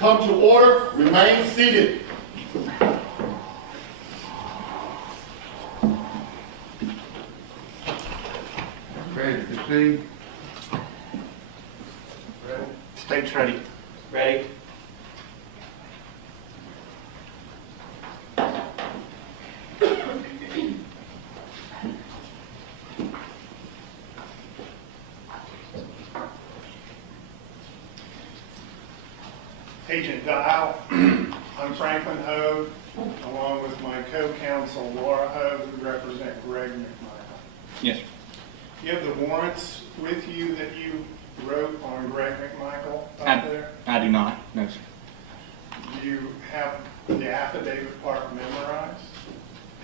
Come to order. Remain seated. Ready to proceed? Ready? State's ready. Ready? Agent Dial, I'm Franklin Hove, along with my co-counsel Laura Hove, who represent Greg McMichael. Yes. You have the warrants with you that you wrote on Greg McMichael up there? I do not. No, sir. Do you have the affidavit part memorized?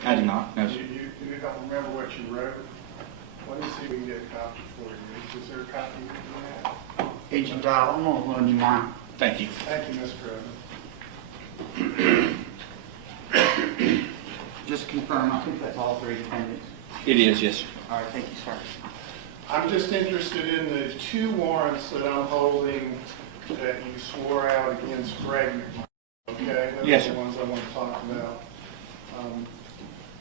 I do not. No, sir. You don't remember what you wrote? Let me see if we can get a copy for you. Is there a copy you can have? Agent Dial, I'm going to loan you mine. Thank you. Thank you, Mr. Evans. Just confirm, I think that's all three defendants. It is, yes, sir. All right, thank you, sir. I'm just interested in the two warrants that I'm holding that you swore out against Greg McMichael, okay? Those Yes, are sir. the ones I want to talk about.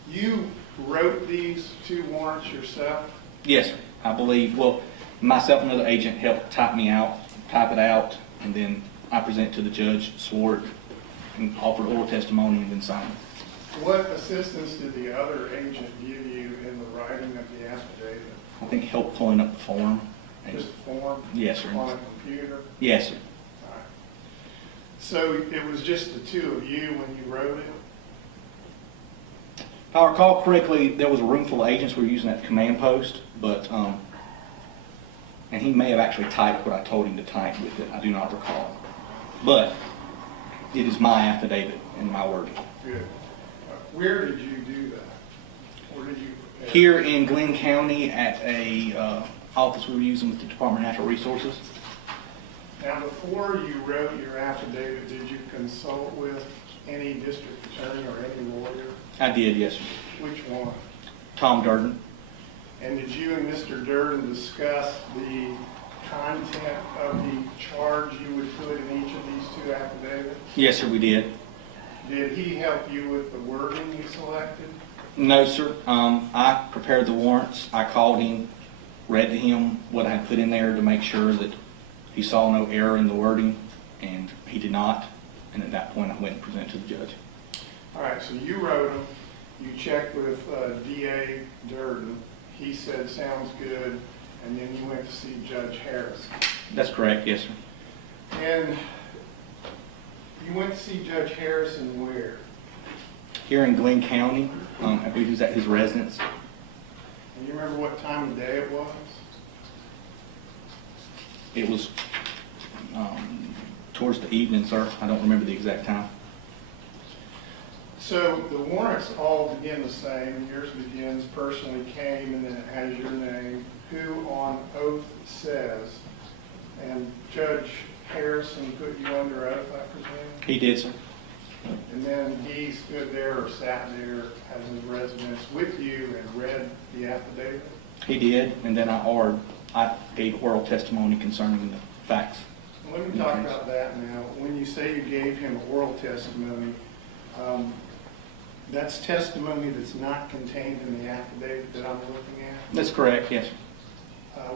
You wrote these two warrants yourself? Yes, sir. I believe, well, myself and another agent helped type it out, and then I present it to the judge, swore it, and offered oral testimony, and then signed it. What assistance did the other agent give you in the writing of the affidavit? I think helped pulling up the form. Just a form? Yes, sir. On a computer? Yes, sir. All right. So it was just the two of you when you wrote it? If I recall correctly, there was a room full of agents who were using that command post, but, and he may have actually typed what I told him to type with it. I do not recall. But it is my affidavit and my word. Good. Where did you do that? Where did you prepare? Here in Glynn County at a office we were using with the Department of Natural Resources. Now, before you wrote your affidavit, did you consult with any district attorney or any lawyer? I did, yes, sir. Which one? Tom Durden. And did you and Mr. Durden discuss the content of the charge you would put in each of these two affidavits? Yes, sir, we did. Did he help you with the wording you selected? No, sir. I prepared the warrants. I called him, read to him what I had put in there to make sure that he saw no error in the wording, and he did not. And at that point, I went and presented to the judge. All right, so you wrote them, you checked with D.A. Durden, he said sounds good, and then you went to see Judge Harris. That's correct, yes, sir. And you went to see Judge Harrison where? Here in Glynn County, I believe he was at his residence. And you remember what time of day it was? It was towards the evening, sir. I don't remember the exact time. So the warrants all begin the same. Yours begins personally came, and then it has your name, who on oath says, and Judge Harrison put you under oath, I presume? He did, sir. And then he stood there or sat there at his residence with you and read the affidavit? He did, and then I gave oral testimony concerning the facts. Let me talk about that now. When you say you gave him oral testimony, that's testimony that's not contained in the affidavit that I'm looking at? That's correct, yes, sir.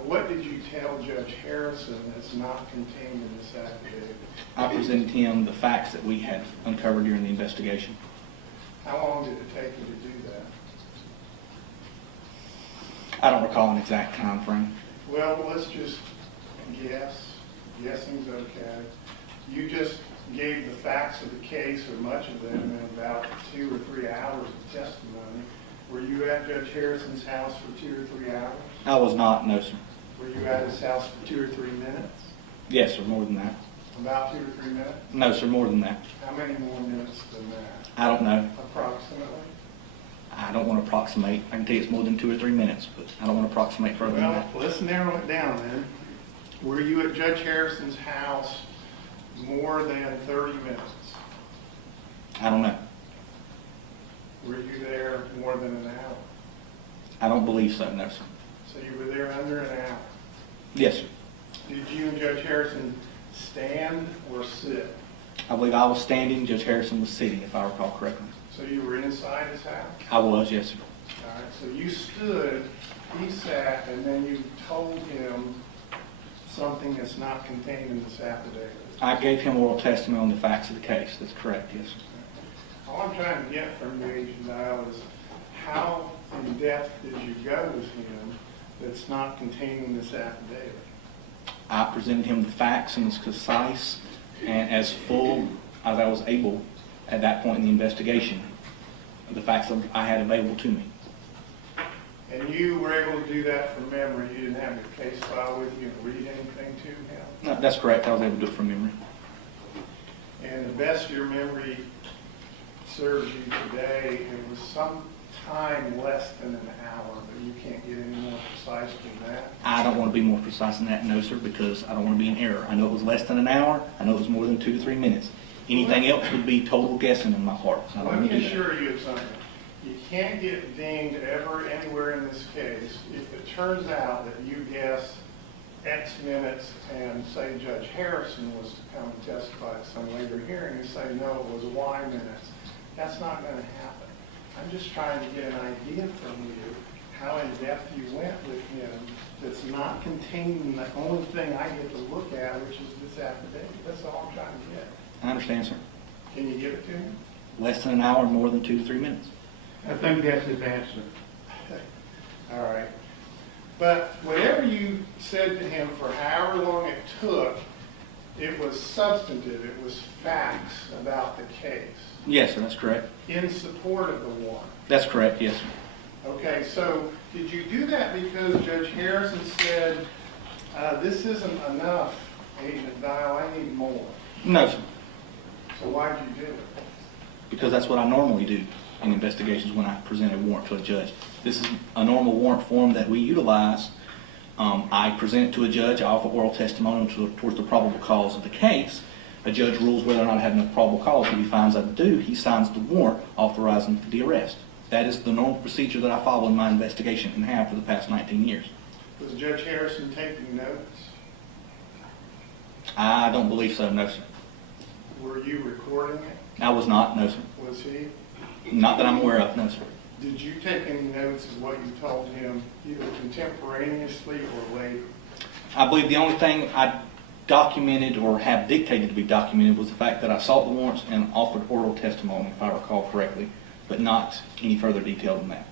What did you tell Judge Harrison that's not contained in this affidavit? I presented him the facts that we had uncovered during the investigation. How long did it take you to do that? I don't recall an exact time frame. Well, let's just guess. Guessing's okay. You just gave the facts of the case, or much of them, in about 2 or 3 hours of testimony. Were you at Judge Harrison's house for 2 or 3 hours? I was not, no, sir. Were you at his house for 2 or 3 minutes? Yes, sir, more than that. About 2 or 3 minutes? No, sir, more than that. How many more minutes than that? I don't know. Approximately? I don't want to approximate. I can tell you it's more than 2 or 3 minutes, but I don't want to approximate further than Well, that. let's narrow it down then. Were you at Judge Harrison's house more than 30 minutes? I don't know. Were you there more than an hour? I don't believe so, no, sir. So you were there under an hour. Yes, sir. Did you and Judge Harrison stand or sit? I believe I was standing, Judge Harrison was sitting, if I recall correctly. So you were inside his house? I was, yes, sir. All right, so you stood, he sat, and then you told him something that's not contained in this affidavit. I gave him oral testimony on the facts of the case. That's correct, yes, sir. All I'm trying to get from you, Agent Dial, is how in depth did you go with him that's not contained in this affidavit? I presented him the facts in as concise and as full as I was able at that point in the investigation, the facts that I had available to me. And you were able to do that from memory? You didn't have your case file with you and read anything to him? No, that's correct. I was able to do it from memory. And the best your memory serves you today, it was some time less than an hour, but you can't get any more precise than that? I don't want to be more precise than that, no, sir, because I don't want to be in error. I know it was less than an hour. I know it was more than 2 to 3 minutes. Anything else would be total guessing on my part. I don't Let want me to do that. assure you of something. You can't get dinged ever anywhere in this case if it turns out that you guessed X minutes and say Judge Harrison was to come and testify at some later hearing and say, no, it was Y minutes. That's not going to happen. I'm just trying to get an idea from you how in depth you went with him that's not contained in the only thing I get to look at, which is this affidavit. That's all I'm trying to get. I understand, sir. Can you give it to me? Less than an hour, more than 2 to 3 minutes. I think that's his answer. All right. But whatever you said to him for however long it took, it was substantive. It was facts about the case Yes, sir, that's correct. in support of the warrant. That's correct, yes, sir. Okay, so did you do that because Judge Harrison said, this isn't enough, Agent Dial, I need more? No, sir, So why'd you do it? because that's what I normally do in investigations when I present a warrant to a judge. This is a normal warrant form that we utilize. I present it to a judge, I offer oral testimony towards the probable cause of the case. A judge rules whether or not I have enough probable cause. If he finds I do, he signs the warrant authorizing the arrest. That is the normal procedure that I follow in my investigation and have for the past 19 years. Was Judge Harrison taking notes? I don't believe so, no, sir. Were you recording it? I was not, no, sir. Was he? Not that I'm aware of, no, sir. Did you take any notes of what you told him, either contemporaneously or later? I believe the only thing I documented or have dictated to be documented was the fact that I sought the warrants and offered oral testimony, if I recall correctly, but not any further detail than that.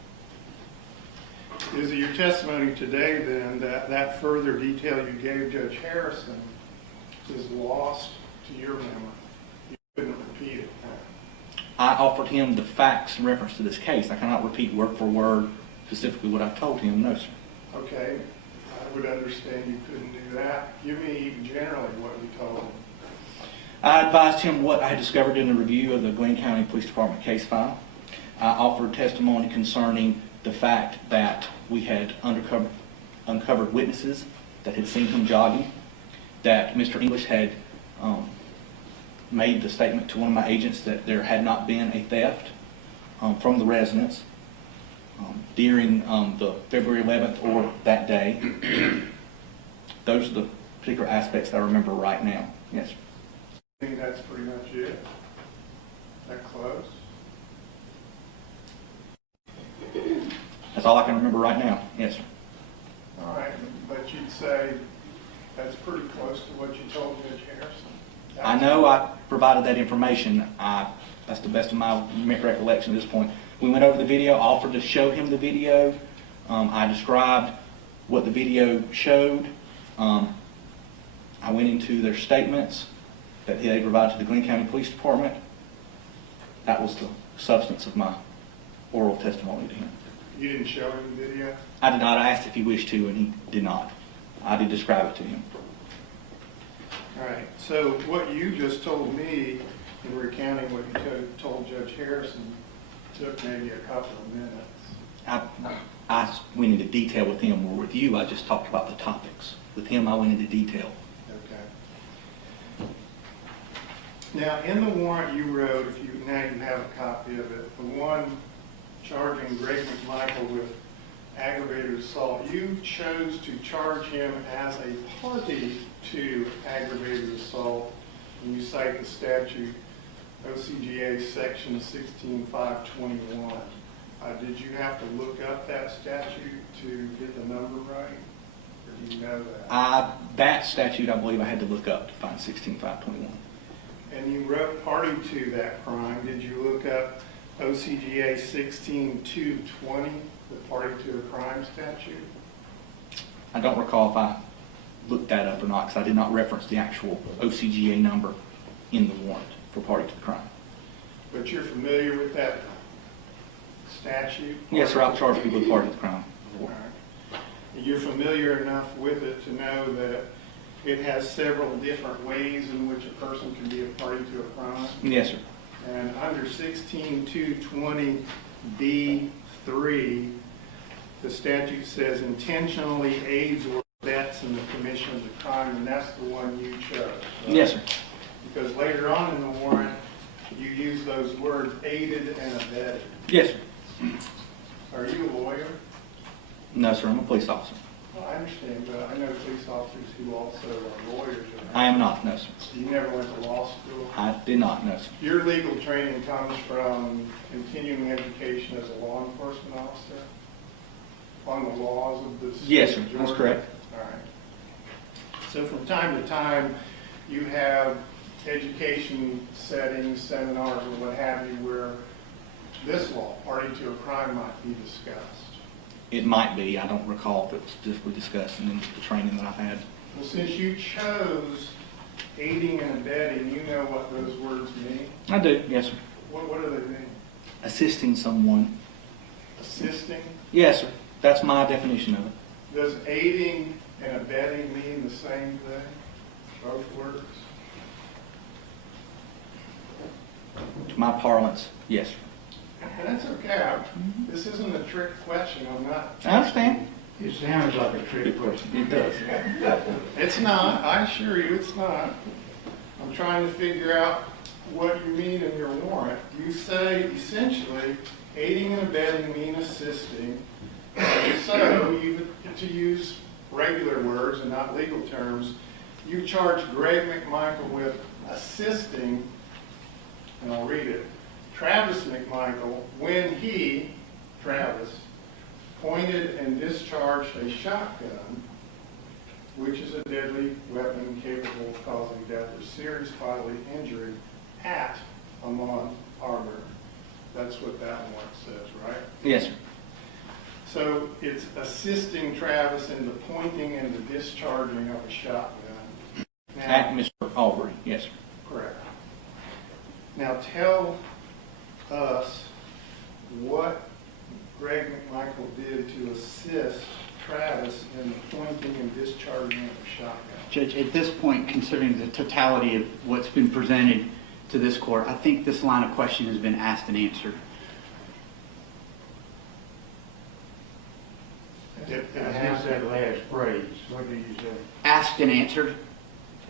Is it your testimony today, then, that that further detail you gave Judge Harrison is lost to your memory? You couldn't repeat it? I offered him the facts in reference to this case. I cannot repeat word for word specifically what I told him, no, sir. Okay, I would understand you couldn't do that. Give me even generally what you told him. I advised him what I had discovered in the review of the Glynn County Police Department case file. I offered testimony concerning the fact that we had uncovered witnesses that had seen him jogging, that Mr. English had made the statement to one of my agents that there had not been a theft from the residence during the February 11th or that day. Those are the particular aspects that I remember right now. Yes, sir. I think that's pretty much it. That close? That's all I can remember right now. Yes, sir. All right, but you'd say that's pretty close to what you told Judge Harrison? I know I provided that information. That's the best of my recollection at this point. We went over the video, offered to show him the video. I described what the video showed. I went into their statements that they provided to the Glynn County Police Department. That was the substance of my oral testimony to him. You didn't show him the video? I did not. I asked if he wished to, and he did not. I did describe it to him. All right, so what you just told me in recounting what you told Judge Harrison took maybe a couple of minutes. I went into detail with him, or with you, I just talked about the topics. With him, I went into detail. Okay. Now, in the warrant you wrote, if you now you have a copy of it, the one charging Gregory McMichael with aggravated assault, you chose to charge him as a party to aggravated assault and you cite the statute, OCGA section 16521. Did you have to look up that statute to get the number right, or do you know that? That statute, I believe I had to look up to find 16521. And you wrote party to that crime. Did you look up OCGA 16220, the party to a crime statute? I don't recall if I looked that up or not, because I did not reference the actual OCGA number in the warrant for party to the crime. But you're familiar with that statute? Yes, sir, I've charged people with party to the crime All before. right. You're familiar enough with it to know that it has several different ways in which a person can be a party to a crime? Yes, sir. And under 16220B3, the statute says intentionally aids or abets in the commission of the crime, and that's the one you chose. Right? Yes, sir. Because later on in the warrant, you use those words aided and abetted. Yes, sir. Are you a lawyer? No, sir, I'm a police officer. Well, I understand, but I know police officers who also are lawyers. I am not, no, sir. You never went to law school? I did not, no, sir. Your legal training comes from continuing education as a law enforcement officer on the laws of the state Yes, sir, of that's Georgia? correct. All right. So from time to time, you have education settings, seminars, or what have you, where this law, party to a crime, might be discussed. It might be. I don't recall if it was specifically discussed in the training that I've had. Well, since you chose aiding and abetting, you know what those words mean? I do, yes, sir. What do they mean? Assisting someone. Assisting? Yes, sir. That's my definition of it. Does aiding and abetting mean the same thing? Both words? To my parlance, yes, sir. And that's okay. This isn't a trick question. I'm not. I understand. It sounds like a trick question. It does. It's not. I assure you it's not. I'm trying to figure out what you mean in your warrant. You say essentially aiding and abetting mean assisting. So you, to use regular words and not legal terms, you charge Greg McMichael with assisting, and I'll read it, Travis McMichael when he, Travis, pointed and discharged a shotgun, which is a deadly weapon capable of causing death or serious bodily injury, at Ahmaud Arbery. That's what that warrant says, right? Yes, sir. So it's assisting Travis in the pointing and the discharging of a shotgun. At Mr. Arbery, yes, sir. Correct. Now tell us what Greg McMichael did to assist Travis in the pointing and discharging of a shotgun. Judge, at this point, considering the totality of what's been presented to this court, I think this line of question has been asked and answered. How's that last phrase? What did you say? Asked and answered?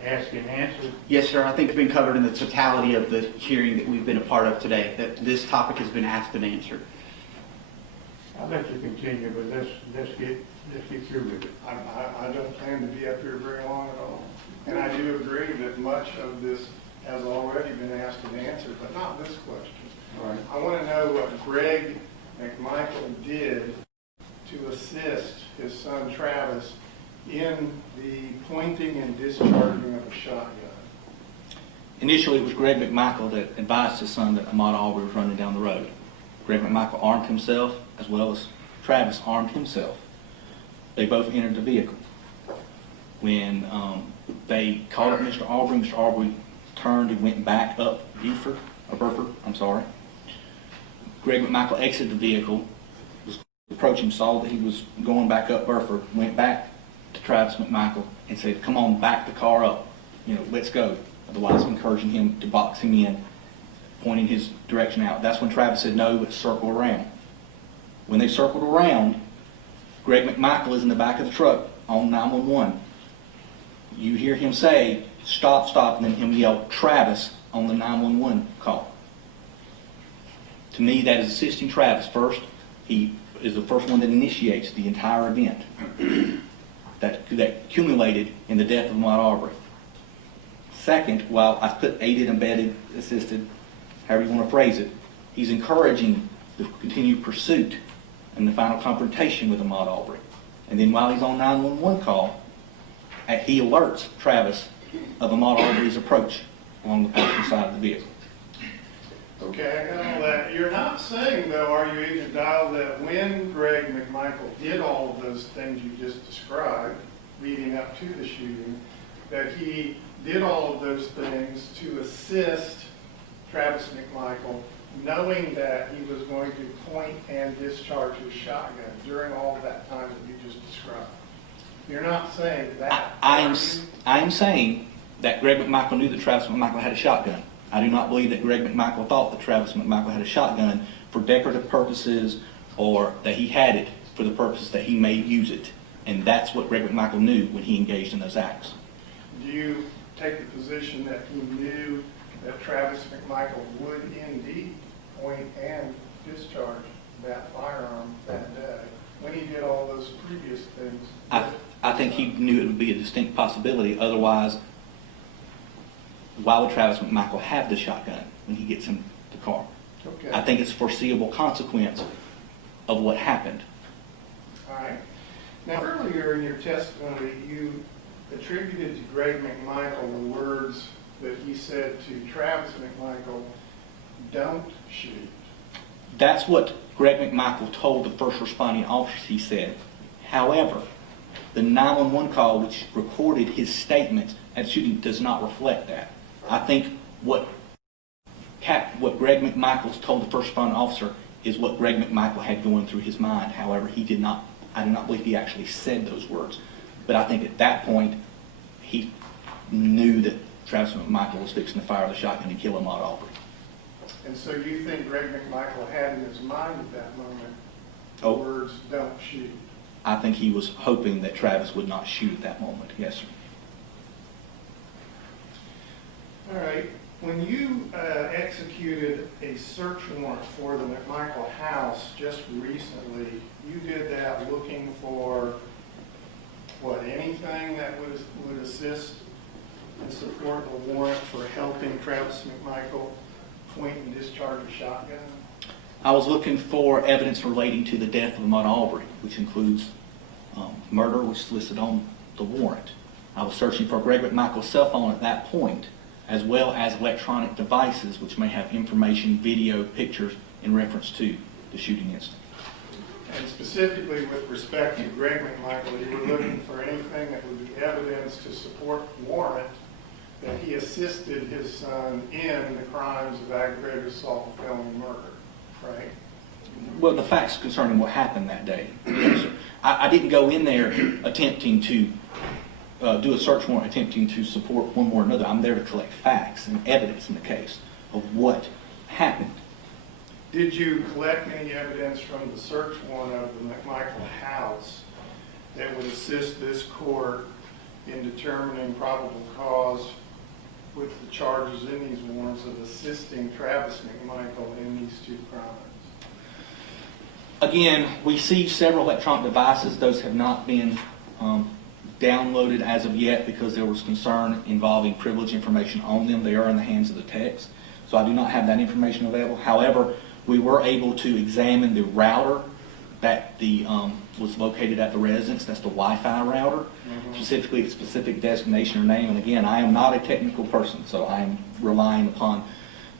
Ask and answer? Yes, sir. I think it's been covered in the totality of the hearing that we've been a part of today, that this topic has been asked and answered. I'll let you continue, but let's get through with it. I don't plan to be up here very long at all. And I do agree that much of this has already been asked and answered, but not this question. All right. I want to know what Greg McMichael did to assist his son Travis in the pointing and discharging of a shotgun. Initially, it was Greg McMichael that advised his son that Ahmaud Arbery was running down the road. Greg McMichael armed himself, as well as Travis armed himself. They both entered the vehicle. When they called up Mr. Arbery turned and went back up Burford. Greg McMichael exited the vehicle, was approaching, saw that he was going back up Burford, went back to Travis McMichael and said, "Come on, back the car up. Let's go." Otherwise, encouraging him to box him in, pointing his direction out. That's when Travis said, "No, let's circle around." When they circled around, Greg McMichael is in the back of the truck on 911. You hear him say, "Stop, stop," and then him yell, "Travis," on the 911 call. To me, that is assisting Travis first. He is the first one that initiates the entire event that culminated in the death of Ahmaud Arbery. Second, while I put aided, abetted, assisted, however you want to phrase it, he's encouraging the continued pursuit and the final confrontation with Ahmaud Arbery. And then while he's on 911 call, he alerts Travis of Ahmaud Arbery's approach along the passenger side of the vehicle. Okay, I got all that. You're not saying, though, are you, Agent Dial, that when Greg McMichael did all of those things you just described, leading up to the shooting, that he did all of those things to assist Travis McMichael, knowing that he was going to point and discharge his shotgun during all of that time that you just described? You're not saying that. I am saying that Greg McMichael knew that Travis McMichael had a shotgun. I do not believe that Greg McMichael thought that Travis McMichael had a shotgun for decorative purposes or that he had it for the purpose that he may use it. And that's what Greg McMichael knew when he engaged in those acts. Do you take the position that he knew that Travis McMichael would indeed point and discharge that firearm that day when he did all those previous things? I think he knew it would be a distinct possibility. Otherwise, why would Travis McMichael have the shotgun when he gets in the car? Okay. I think it's a foreseeable consequence of what happened. All right. Now, earlier in your testimony, you attributed to Greg McMichael the words that he said to Travis McMichael, "Don't shoot." That's what Greg McMichael told the first responding officers, he said. However, the 911 call, which recorded his statements at shooting, does not reflect that. I think what Greg McMichael told the first responding officer is what Greg McMichael had going through his mind. However, I do not believe he actually said those words. But I think at that point, he knew that Travis McMichael was fixing to fire the shotgun and kill Ahmaud Arbery. And so you think Greg McMichael had in his mind at that moment the Oh. words, "Don't shoot"? I think he was hoping that Travis would not shoot at that moment. Yes, sir. All right. When you executed a search warrant for the McMichael house just recently, you did that looking for, what, anything that would assist and support the warrant for helping Travis McMichael point and discharge a shotgun? I was looking for evidence relating to the death of Ahmaud Arbery, which includes murder, which is listed on the warrant. I was searching for Greg McMichael's cell phone at that point, as well as electronic devices which may have information, video, pictures in reference to the shooting incident. And specifically with respect to Greg McMichael, you were looking for anything that would be evidence to support the warrant that he assisted his son in the crimes of aggravated assault and felony murder, right? Well, the facts concerning what happened that day. Yes, sir. I didn't go in there attempting to do a search warrant attempting to support one or another. I'm there to collect facts and evidence in the case of what happened. Did you collect any evidence from the search warrant of the McMichael house that would assist this court in determining probable cause with the charges in these warrants of assisting Travis McMichael in these two crimes? Again, we see several electronic devices. Those have not been downloaded as of yet because there was concern involving privileged information on them. They are in the hands of the techs, so I do not have that information available. However, we were able to examine the router that was located at the residence. That's the Wi-Fi router, specifically its specific designation or name. And again, I am not a technical person, so I am relying upon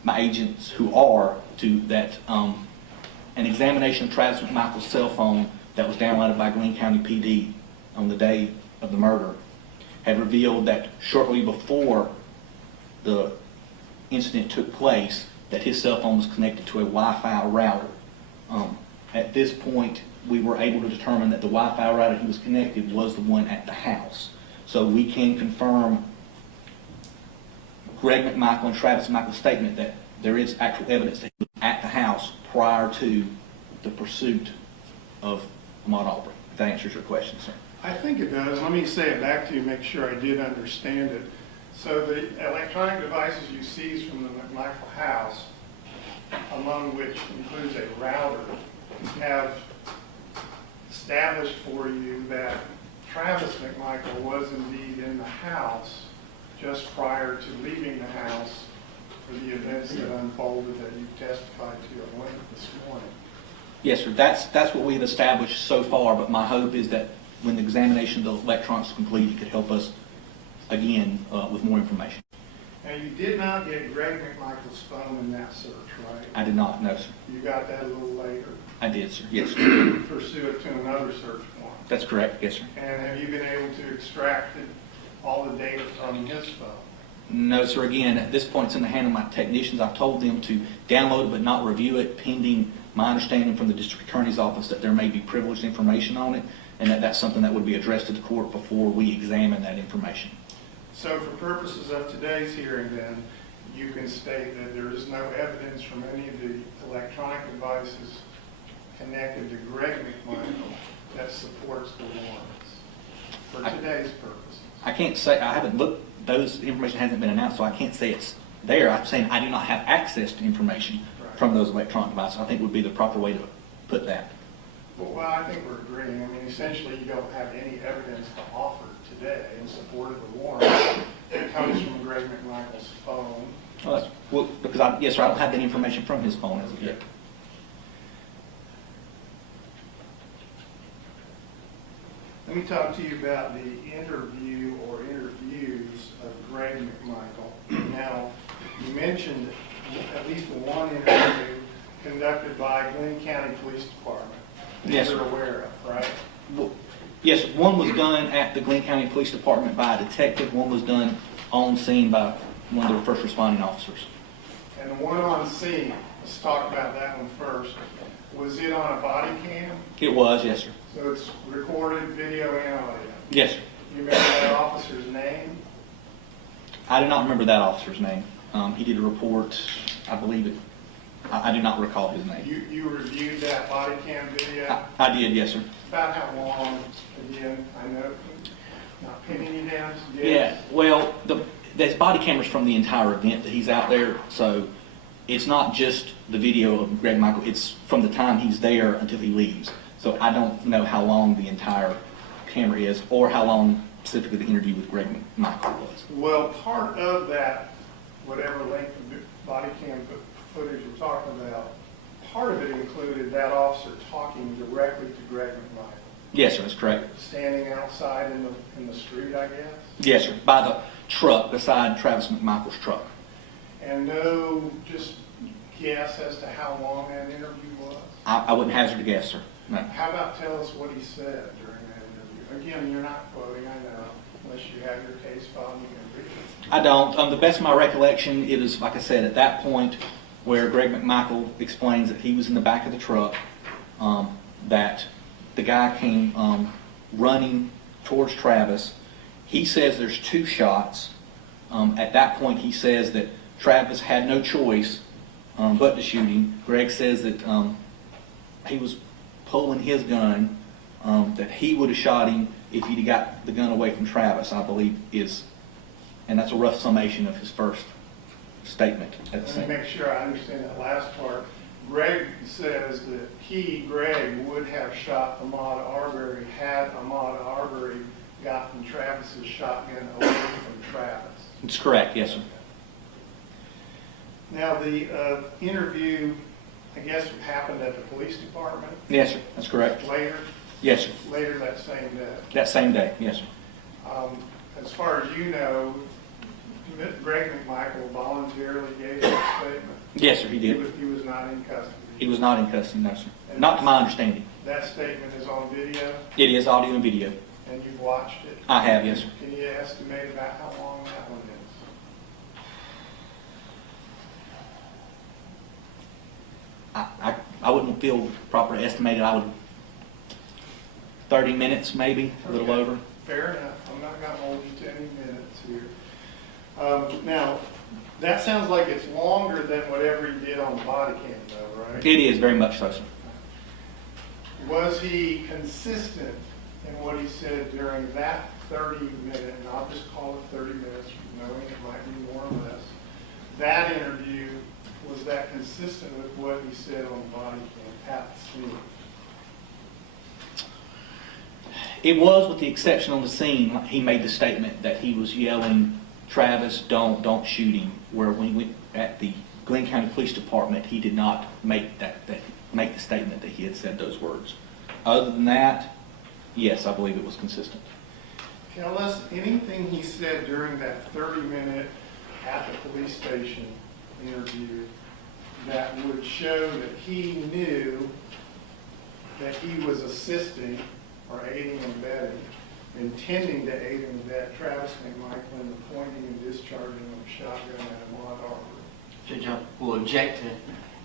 my agents who are to that. An examination of Travis McMichael's cell phone that was downloaded by Glynn County PD on the day of the murder had revealed that shortly before the incident took place that his cell phone was connected to a Wi-Fi router. At this point, we were able to determine that the Wi-Fi router he was connected was the one at the house. So we can confirm Greg McMichael and Travis McMichael's statement that there is actual evidence that he was at the house prior to the pursuit of Ahmaud Arbery. If that answers your question, sir. I think it does. Let me say it back to you, make sure I did understand it. So the electronic devices you seized from the McMichael house, among which includes a router, have established for you that Travis McMichael was indeed in the house just prior to leaving the house for the events that unfolded that you testified to at length this morning. Yes, sir. That's what we've established so far, but my hope is that when the examination of the electronics is complete, it could help us again with more information. Now, you did not get Greg McMichael's phone in that search, right? I did not, no, sir. You got that a little later, I did, sir. Yes, sir. pursuant to another search warrant. That's correct. Yes, sir. And have you been able to extract all the data from his phone? No, sir. Again, at this point, it's in the hand of my technicians. I've told them to download it but not review it, pending my understanding from the district attorney's office that there may be privileged information on it, and that that's something that would be addressed to the court before we examine that information. So for purposes of today's hearing, then, you can state that there is no evidence from any of the electronic devices connected to Greg McMichael that supports the warrants for today's purposes. I can't say, I haven't looked, those information hasn't been announced, so I can't say it's there. I'm saying I do not have access to information from those electronic devices. I think would be the proper way to put that. Well, I think we're agreeing. I mean, essentially, you don't have any evidence to offer today in support of the warrant that comes from Greg McMichael's phone. Well, because yes, sir, I don't have any information from his phone as of yet. Let me talk to you about the interview or interviews of Greg McMichael. Now, you mentioned at least one interview conducted by Glynn County Police Department. Yes, You're sir. aware of, right? Well, yes, one was done at the Glynn County Police Department by a detective. One was done on scene by one of their first responding officers. And the one on scene, let's talk about that one first. Was it on a body cam? It was, yes, sir. So it's recorded video and audio. Yes, sir. You remember that officer's name? I do not remember that officer's name. He did a report, I believe it. I do not recall his name. You reviewed that body cam video? I did, yes, sir. About how long? Again, I know, not pinning you down. Just Yeah, guess. well, there's body cameras from the entire event that he's out there, so it's not just the video of Greg McMichael. It's from the time he's there until he leaves. So I don't know how long the entire camera is or how long specifically the interview with Greg McMichael was. Well, part of that, whatever length of body cam footage we're talking about, part of it included that officer talking directly to Greg McMichael. Yes, sir, that's correct. Standing outside in the street, I guess? Yes, sir, by the truck, beside Travis McMichael's truck. And no, just guess as to how long that interview was? I wouldn't hazard a guess, sir. No. How about tell us what he said during that interview? Again, you're not quoting, I know, unless you have your case file and you can read it. I don't. The best of my recollection, it was, like I said, at that point where Greg McMichael explains that he was in the back of the truck, that the guy came running towards Travis. He says there's two shots. At that point, he says that Travis had no choice but to shoot him. Greg says that he was pulling his gun, that he would have shot him if he'd got the gun away from Travis, I believe is, and that's a rough summation of his first statement at the Let scene. me make sure I understand that last part. Greg says that Greg, would have shot Ahmaud Arbery had Ahmaud Arbery gotten Travis's shotgun away from Travis. It's correct, yes, sir. Now, the interview, I guess, happened at the police department Yes, sir, that's correct. later Yes, sir. later that same day. That same day, yes, sir. As far as you know, Greg McMichael voluntarily gave that statement. Yes, sir, he did. He was not in custody. He was not in custody, no, sir. Not to my understanding. That statement is on video, It is audio and video. and you've watched it. I have, yes, sir. Can you estimate about how long that one is? I wouldn't feel proper to estimate it. I would, 30 minutes maybe, a little Okay. over. Fair enough. I'm not going to hold you to any minutes here. Now, that sounds like it's longer than whatever he did on the body cam, though, right? It is, very much so, sir. Was he consistent in what he said during that 30-minute, and I'll just call it 30 minutes, knowing it might be more or less, that interview, was that consistent with what he said on the body cam at the scene? It was, with the exception on the scene, he made the statement that he was yelling Travis, don't shoot him, where when he went at the Glynn County Police Department, he did not make make the statement that he had said those words. Other than that, yes, I believe it was consistent. Tell us anything he said during that 30-minute at the police station interview that would show that he knew that he was assisting or aiding and abetting, intending to aid and abet Travis McMichael in the pointing and discharging of a shotgun at Ahmaud Arbery. Judge, I will object to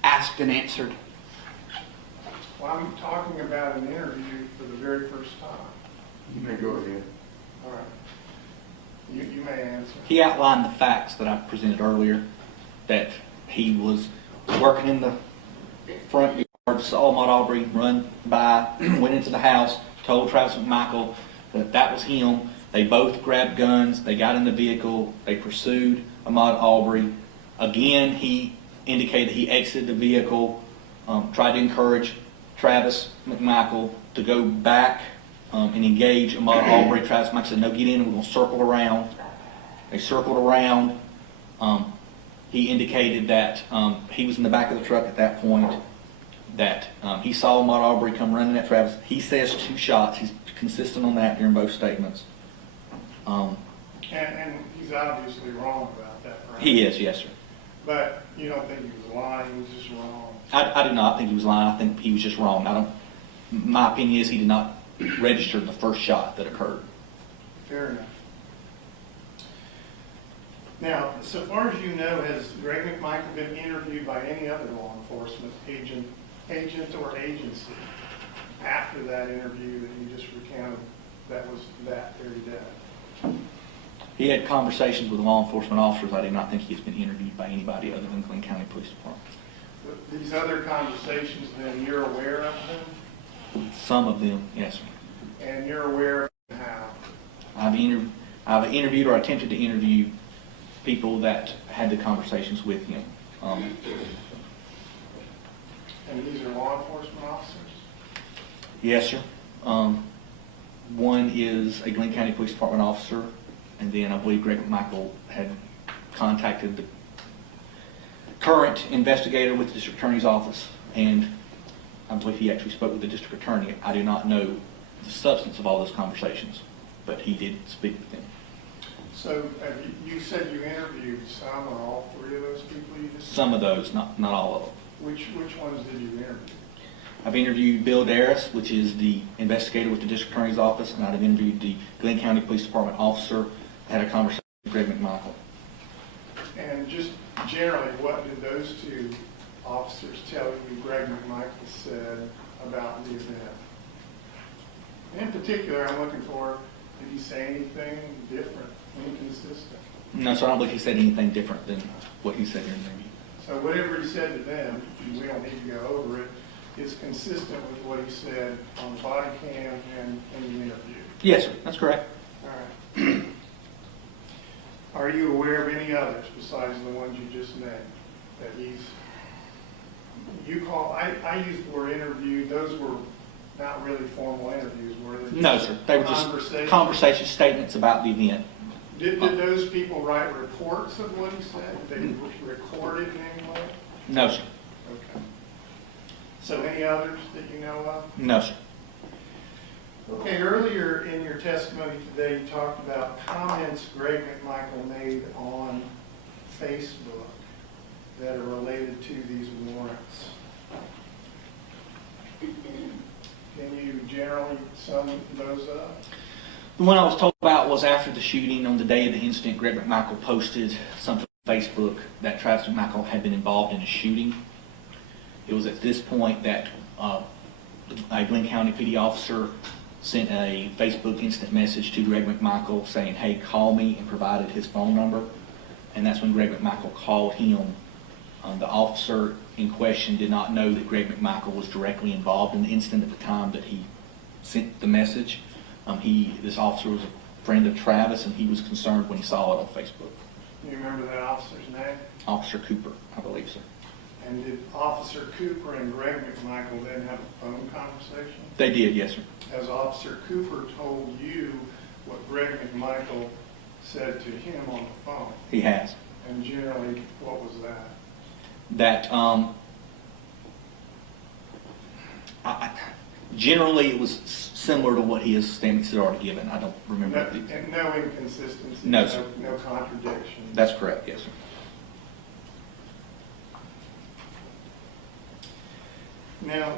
asked and answered. Well, I'm talking about an interview for the very first time. You may go ahead. All right. You may answer. He outlined the facts that I presented earlier, that he was working in the front yard, saw Ahmaud Arbery run by, went into the house, told Travis McMichael that was him. They both grabbed guns, they got in the vehicle, they pursued Ahmaud Arbery. Again, he indicated he exited the vehicle, tried to encourage Travis McMichael to go back and engage Ahmaud Arbery. Travis McMichael said, no, get in, we're going to circle around. They circled around. He indicated that he was in the back of the truck at that point, that he saw Ahmaud Arbery come running at Travis. He says 2 shots. He's consistent on that during both statements. And he's obviously wrong about that, right? He is, yes, sir. But you don't think he was lying, he was just wrong? I do not think he was lying. I think he was just wrong. My opinion is he did not register the first shot that occurred. Fair enough. Now, so far as you know, has Greg McMichael been interviewed by any other law enforcement agent or agency after that interview that you just recounted that was that very day? He had conversations with law enforcement officers. I do not think he has been interviewed by anybody other than Glynn County Police Department. These other conversations, then, you're aware of them? Some of them, yes, sir. And you're aware of how? I've interviewed or attempted to interview people that had the conversations with him. And these are law enforcement officers? Yes, sir. One is a Glynn County Police Department officer, and then I believe Greg McMichael had contacted the current investigator with the district attorney's office, and I believe he actually spoke with the district attorney. I do not know the substance of all those conversations, but he did speak with them. So you said you interviewed some or all 3 of those people you just... Some of those, not all of them. Which ones did you interview? I've interviewed Bill Darris, which is the investigator with the district attorney's office, and I've interviewed the Glynn County Police Department officer. I had a conversation with Greg McMichael. And just generally, what did those 2 officers tell you Greg McMichael said about the event? In particular, I'm looking for, did he say anything different, inconsistent? No, sir, I don't believe he said anything different than what he said here in the interview. So whatever he said to them, we don't need to go over it, is consistent with what he said on the body cam and in the interview? Yes, sir, that's correct. All right. Are you aware of any others besides the ones you just named that I used the word interview, those were not really formal interviews, were they? No, sir, they were just conversation statements about the event. Did those people write reports of what he said? Did they record it in any way? No, sir. Okay. So any others that you know of? No, sir. Okay, earlier in your testimony today, you talked about comments Greg McMichael made on Facebook that are related to these warrants. Can you generally sum those up? The one I was told about was after the shooting on the day of the incident, Greg McMichael posted something on Facebook that Travis McMichael had been involved in a shooting. It was at this point that a Glynn County PD officer sent a Facebook instant message to Greg McMichael saying, hey, call me, and provided his phone number. And that's when Greg McMichael called him. The officer in question did not know that Greg McMichael was directly involved in the incident at the time that he sent the message. This officer was a friend of Travis, and he was concerned when he saw it on Facebook. You remember that officer's name? Officer Cooper, I believe, sir. And did Officer Cooper and Greg McMichael then have a phone conversation? They did, yes, sir. As Officer Cooper told you what Greg McMichael said to him on the phone? He has. And generally, what was that? That generally it was similar to what he has statements had already given. I don't remember. And no inconsistency? No, sir. No contradiction? That's correct, yes, sir. Now,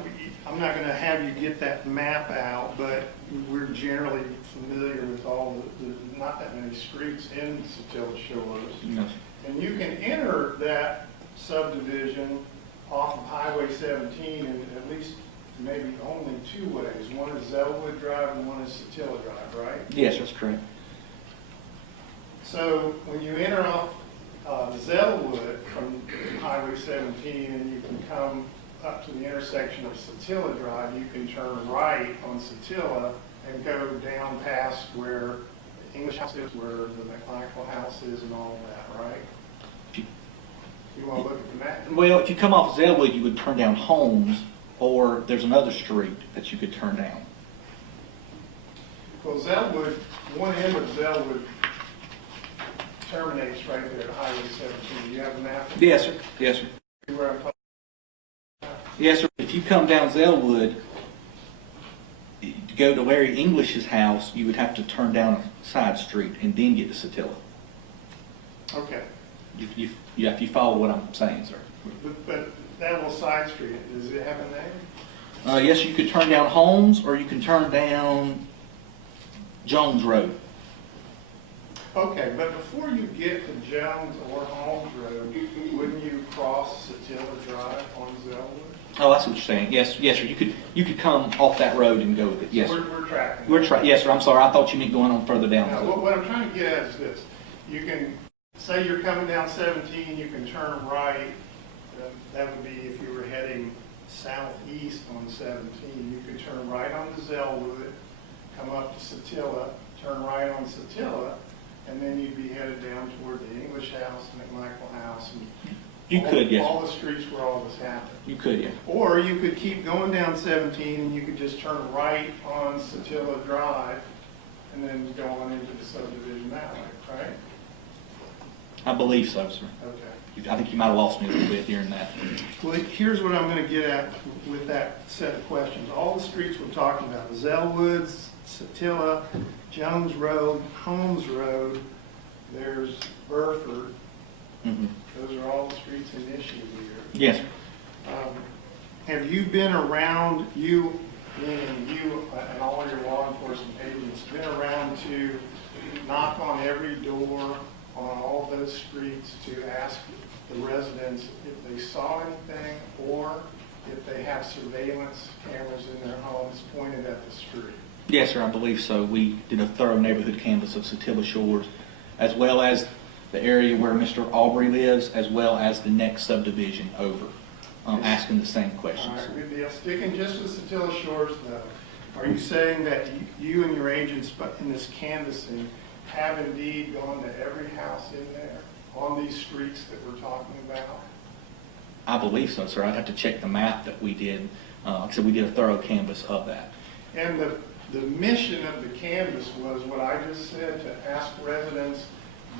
I'm not going to have you get that map out, but we're generally familiar with all the not that many streets in Satilla Shores. No, sir. And you can enter that subdivision off of Highway 17 in at least maybe only two ways. One is Zellwood Drive and one is Satilla Drive, right? Yes, that's correct. So when you enter off Zellwood from Highway 17 and you can come up to the intersection of Satilla Drive, you can turn right on Satilla and go down past where the English house is, where the McMichael house is and all of that, right? You want to look at the map? Well, if you come off Zellwood, you would turn down Holmes, or there's another street that you could turn down. Well, Zellwood, one end of Zellwood terminates right there at Highway 17. You have a map? Yes, sir. Yes, sir. Where I'm talking? Yes, sir. If you come down Zellwood to go to Larry English's house, you would have to turn down a side street and then get to Satilla. Okay. If you follow what I'm saying, sir. But that little side street, does it have a name? Yes, you could turn down Holmes, or you can turn down Jones Road. Okay, but before you get to Jones or Holmes Road, wouldn't you cross Satilla Drive on Zellwood? Oh, that's what you're saying. Yes, yes, sir. You could come off that road and go with it. Yes, So sir. we're tracking. Yes, sir. I'm sorry. I thought you meant going on further down. Now, what I'm trying to get at is this. You can, say you're coming down 17, you can turn right. That would be if you were heading southeast on 17. You could turn right onto Zellwood, come up to Satilla, turn right on Satilla, and then you'd be headed down toward the English house, McMichael house, and You could, yes. all the streets where all this happened. You could, yeah. Or you could keep going down 17 and you could just turn right on Satilla Drive and then go on into the subdivision that way, right? I believe so, sir. Okay. I think you might have lost me a little bit hearing that. Well, here's what I'm going to get at with that set of questions. All the streets we're talking about, Zellwood, Satilla, Jones Road, Holmes Road, there's Burford. Mm-hmm. Those are all the streets in issue here. Yes, sir. Have you been around, you, meaning you and all your law enforcement agents, been around to knock on every door on all those streets to ask the residents if they saw anything or if they have surveillance cameras in their homes pointed at the street? Yes, sir, I believe so. We did a thorough neighborhood canvass of Satilla Shores, as well as the area where Mr. Arbery lives, as well as the next subdivision over, asking the same questions. All right, good deal. Sticking just with Satilla Shores, though, are you saying that you and your agents in this canvassing have indeed gone to every house in there on these streets that we're talking about? I believe so, sir. I'd have to check the map that we did. Like I said, we did a thorough canvass of that. And the mission of the canvass was what I just said, to ask residents,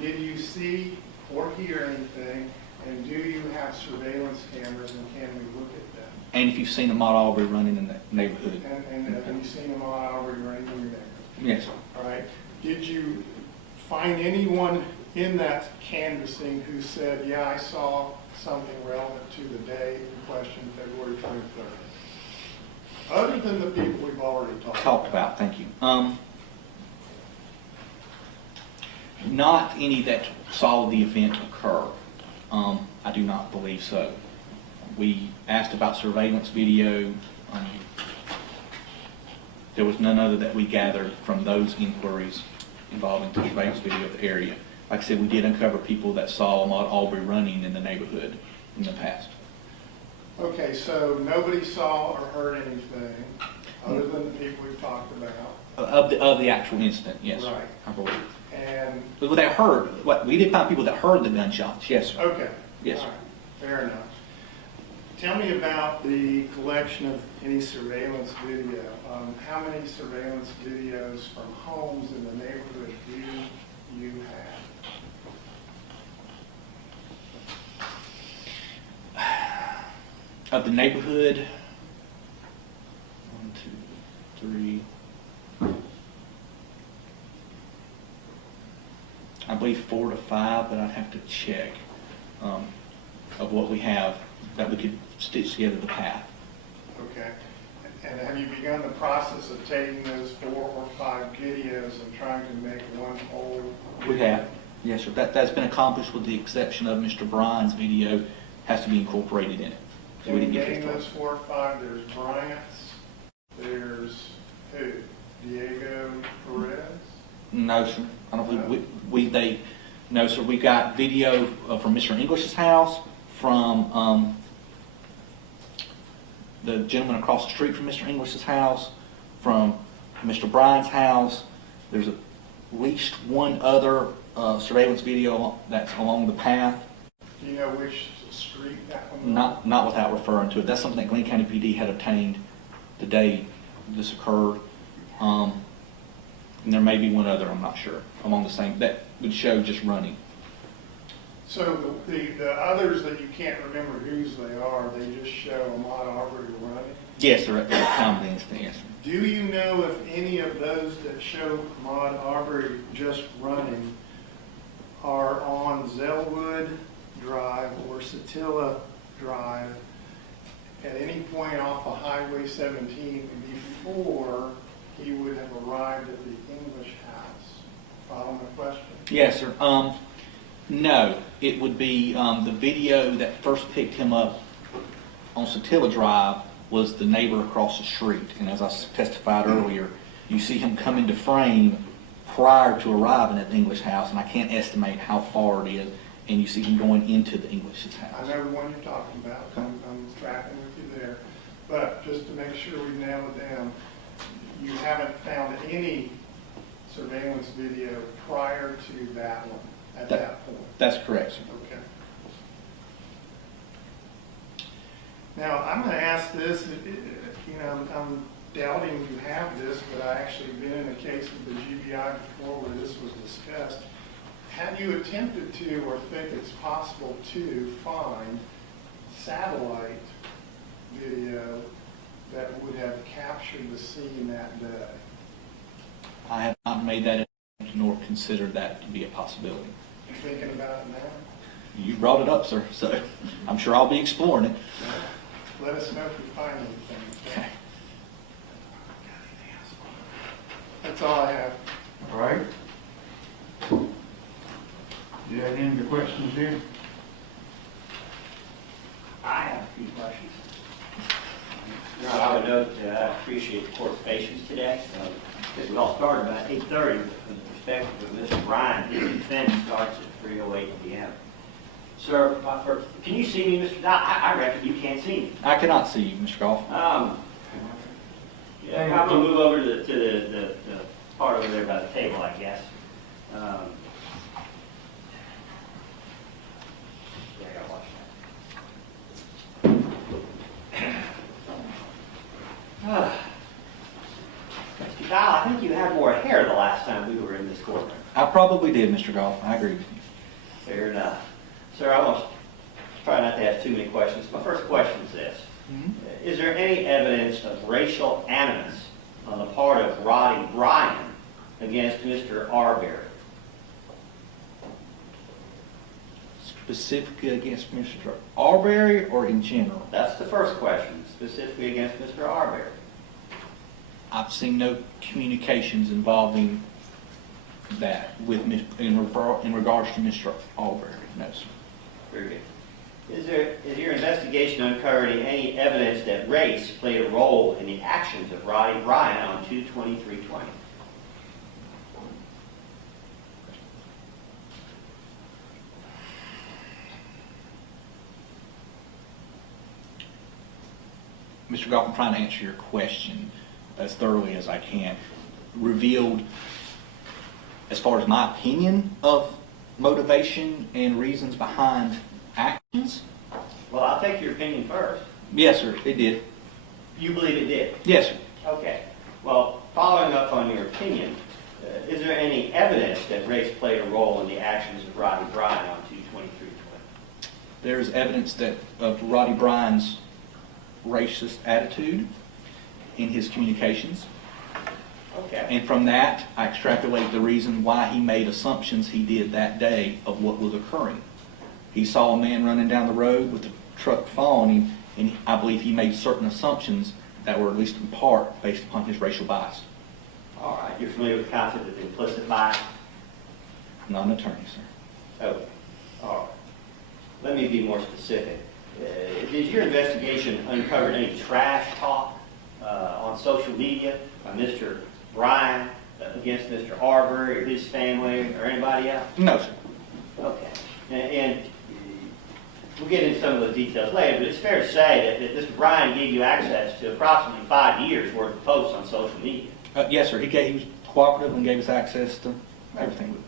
did you see or hear anything, and do you have surveillance cameras, and can we look at them? And if you've seen Ahmaud Arbery running in the neighborhood. And have you seen them all already running in your neighborhood? Yes, sir. All right. Did you find anyone in that canvassing who said, yeah, I saw something relevant to the day in question, February 23rd? Other than the people we've already talked about. Thank you. Not any that saw the event occur. I do not believe so. We asked about surveillance video. There was none other that we gathered from those inquiries involving the surveillance video of the area. Like I said, we did uncover people that saw Ahmaud Arbery running in the neighborhood in the past. Okay, so nobody saw or heard anything other than the people we've talked about. Of the actual incident, yes, Right. I believe. And But they heard. We did find people that heard the gunshots. Yes, sir. okay. Yes, All sir. right. Fair enough. Tell me about the collection of any surveillance video. How many surveillance videos from homes in the neighborhood do you you have? Of the neighborhood, 1, 2, 3, I believe 4 to 5, but I'd have to check of what we have that we could stitch together the path. Okay. And have you begun the process of taking those 4 or 5 videos and trying to make one whole? We have, yes, sir. That's been accomplished with the exception of Mr. Bryan's video has to be incorporated in it. So we In didn't get getting this those 4 or 5, there's Bryant's, there's who? Diego Perez? No, sir. I don't believe no, sir. We got video from Mr. English's house, from the gentleman across the street from Mr. English's house, from Mr. Bryan's house. There's at least one other surveillance video that's along the path. Do you know which street that one was? Not without referring to it. That's something that Glynn County PD had obtained the day this occurred. And there may be one other, I'm not sure, along the same, that would show just running. So the others that you can't remember whose they are, they just show Ahmaud Arbery running? Yes, sir, at the time of the incident, yes, sir. Do you know if any of those that show Ahmaud Arbery just running are on Zellwood Drive or Satilla Drive at any point off of Highway 17 before he would have arrived at the English house? Following the question? Yes, sir. No, it would be the video that first picked him up on Satilla Drive was the neighbor across the street. And as I testified earlier, you see him come into frame prior to arriving at the English house, and I can't estimate how far it is, and you see him going into the English's house. I know the one you're talking about. I'm tracking with you there. But just to make sure we nail it down, you haven't found any surveillance video prior to that one at that point? That's correct, sir. Okay. Now, I'm going to ask this, you know, I'm doubting you have this, but I actually been in a case with the GBI before where this was discussed. Have you attempted to or think it's possible to find satellite video that would have captured the scene that day? I have not made that nor considered that to be a possibility. You thinking about it now? You brought it up, sir, so I'm sure I'll be exploring it. Let us know if you find anything. Okay. That's all I have. All right. Do you have any other questions here? I have a few questions. Your Honor, I would note that I appreciate the court's patience today. This was all started about 8:30, but from the perspective of Mr. Bryan, his defense starts at 3:08 p.m. Sir, can you see me, Mr. Dodd? I reckon you can't see me. I cannot see you, Mr. Goff. Yeah, I'm going to move over to the part over there by the table, I guess. Yeah, I got to watch that. Mr. Dial, I think you had more hair the last time we were in this courtroom. I probably did, Mr. Goff. I agree with you. Fair enough. Sir, I want to try not to ask too many questions. My first question is this. Is there any evidence of racial animus on the part of Roddie Bryan against Mr. Arbery? Specifically against Mr. Arbery or in general? That's the first question, specifically against Mr. Arbery. I've seen no communications involving that with in regards to Mr. Arbery. No, sir. Very good. Has your investigation uncovered any evidence that race played a role in the actions of Roddie Bryan on 2/23/20? Mr. Goff, I'm trying to answer your question as thoroughly as I can. Revealed, as far as my opinion of motivation and reasons behind actions? Well, I'll take your opinion first. Yes, sir, it did. You believe it did? Yes, sir. Okay. Well, following up on your opinion, is there any evidence that race played a role in the actions of Roddie Bryan on 2/23/20? There's evidence of Roddie Bryan's racist attitude in his communications. Okay. And from that, I extrapolate the reason why he made assumptions he did that day of what was occurring. He saw a man running down the road with the truck following him, and I believe he made certain assumptions that were at least in part based upon his racial bias. All right. You're familiar with the concept of implicit bias? I'm not an attorney, sir. Okay. All right. Let me be more specific. Did your investigation uncover any trash talk on social media by Mr. Bryan against Mr. Arbery or his family or anybody else? No, sir. Okay. And we'll get into some of those details later, but it's fair to say that Mr. Bryan gave you access to approximately 5 years' worth of posts on social media. Yes, sir. He was cooperative and gave us access to everything.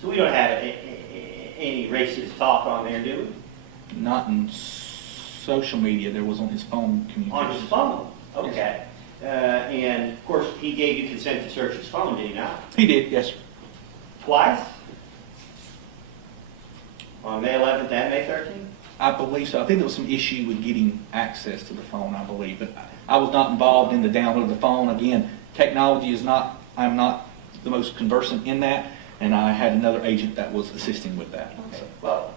So we don't have any racist talk on there, do we? Not in social media. There was on his phone communication. On his phone? Okay. And, of course, he gave you consent to search his phone, did he not? He did, yes, sir. Twice? On May 11th and May 13th? I believe so. I think there was some issue with getting access to the phone, I believe. But I was not involved in the download of the phone. Again, technology is not, I'm not the most conversant in that, and I had another agent that was assisting with that. Okay. So, Well,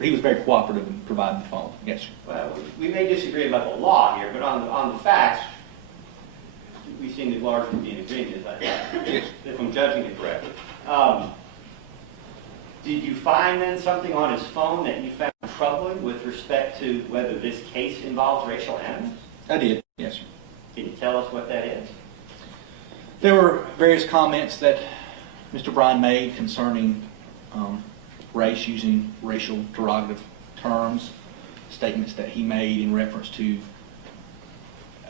he was very cooperative in providing the phone, yes, sir. well, we may disagree about the law here, but on the facts, we seem to largely be in agreement, if I'm judging it correctly. Did you find then something on his phone that you found troubling with respect to whether this case involves racial animus? I did, yes, sir. Can you tell us what that is? There were various comments that Mr. Bryan made concerning race, using racial derogative terms, statements that he made in reference to,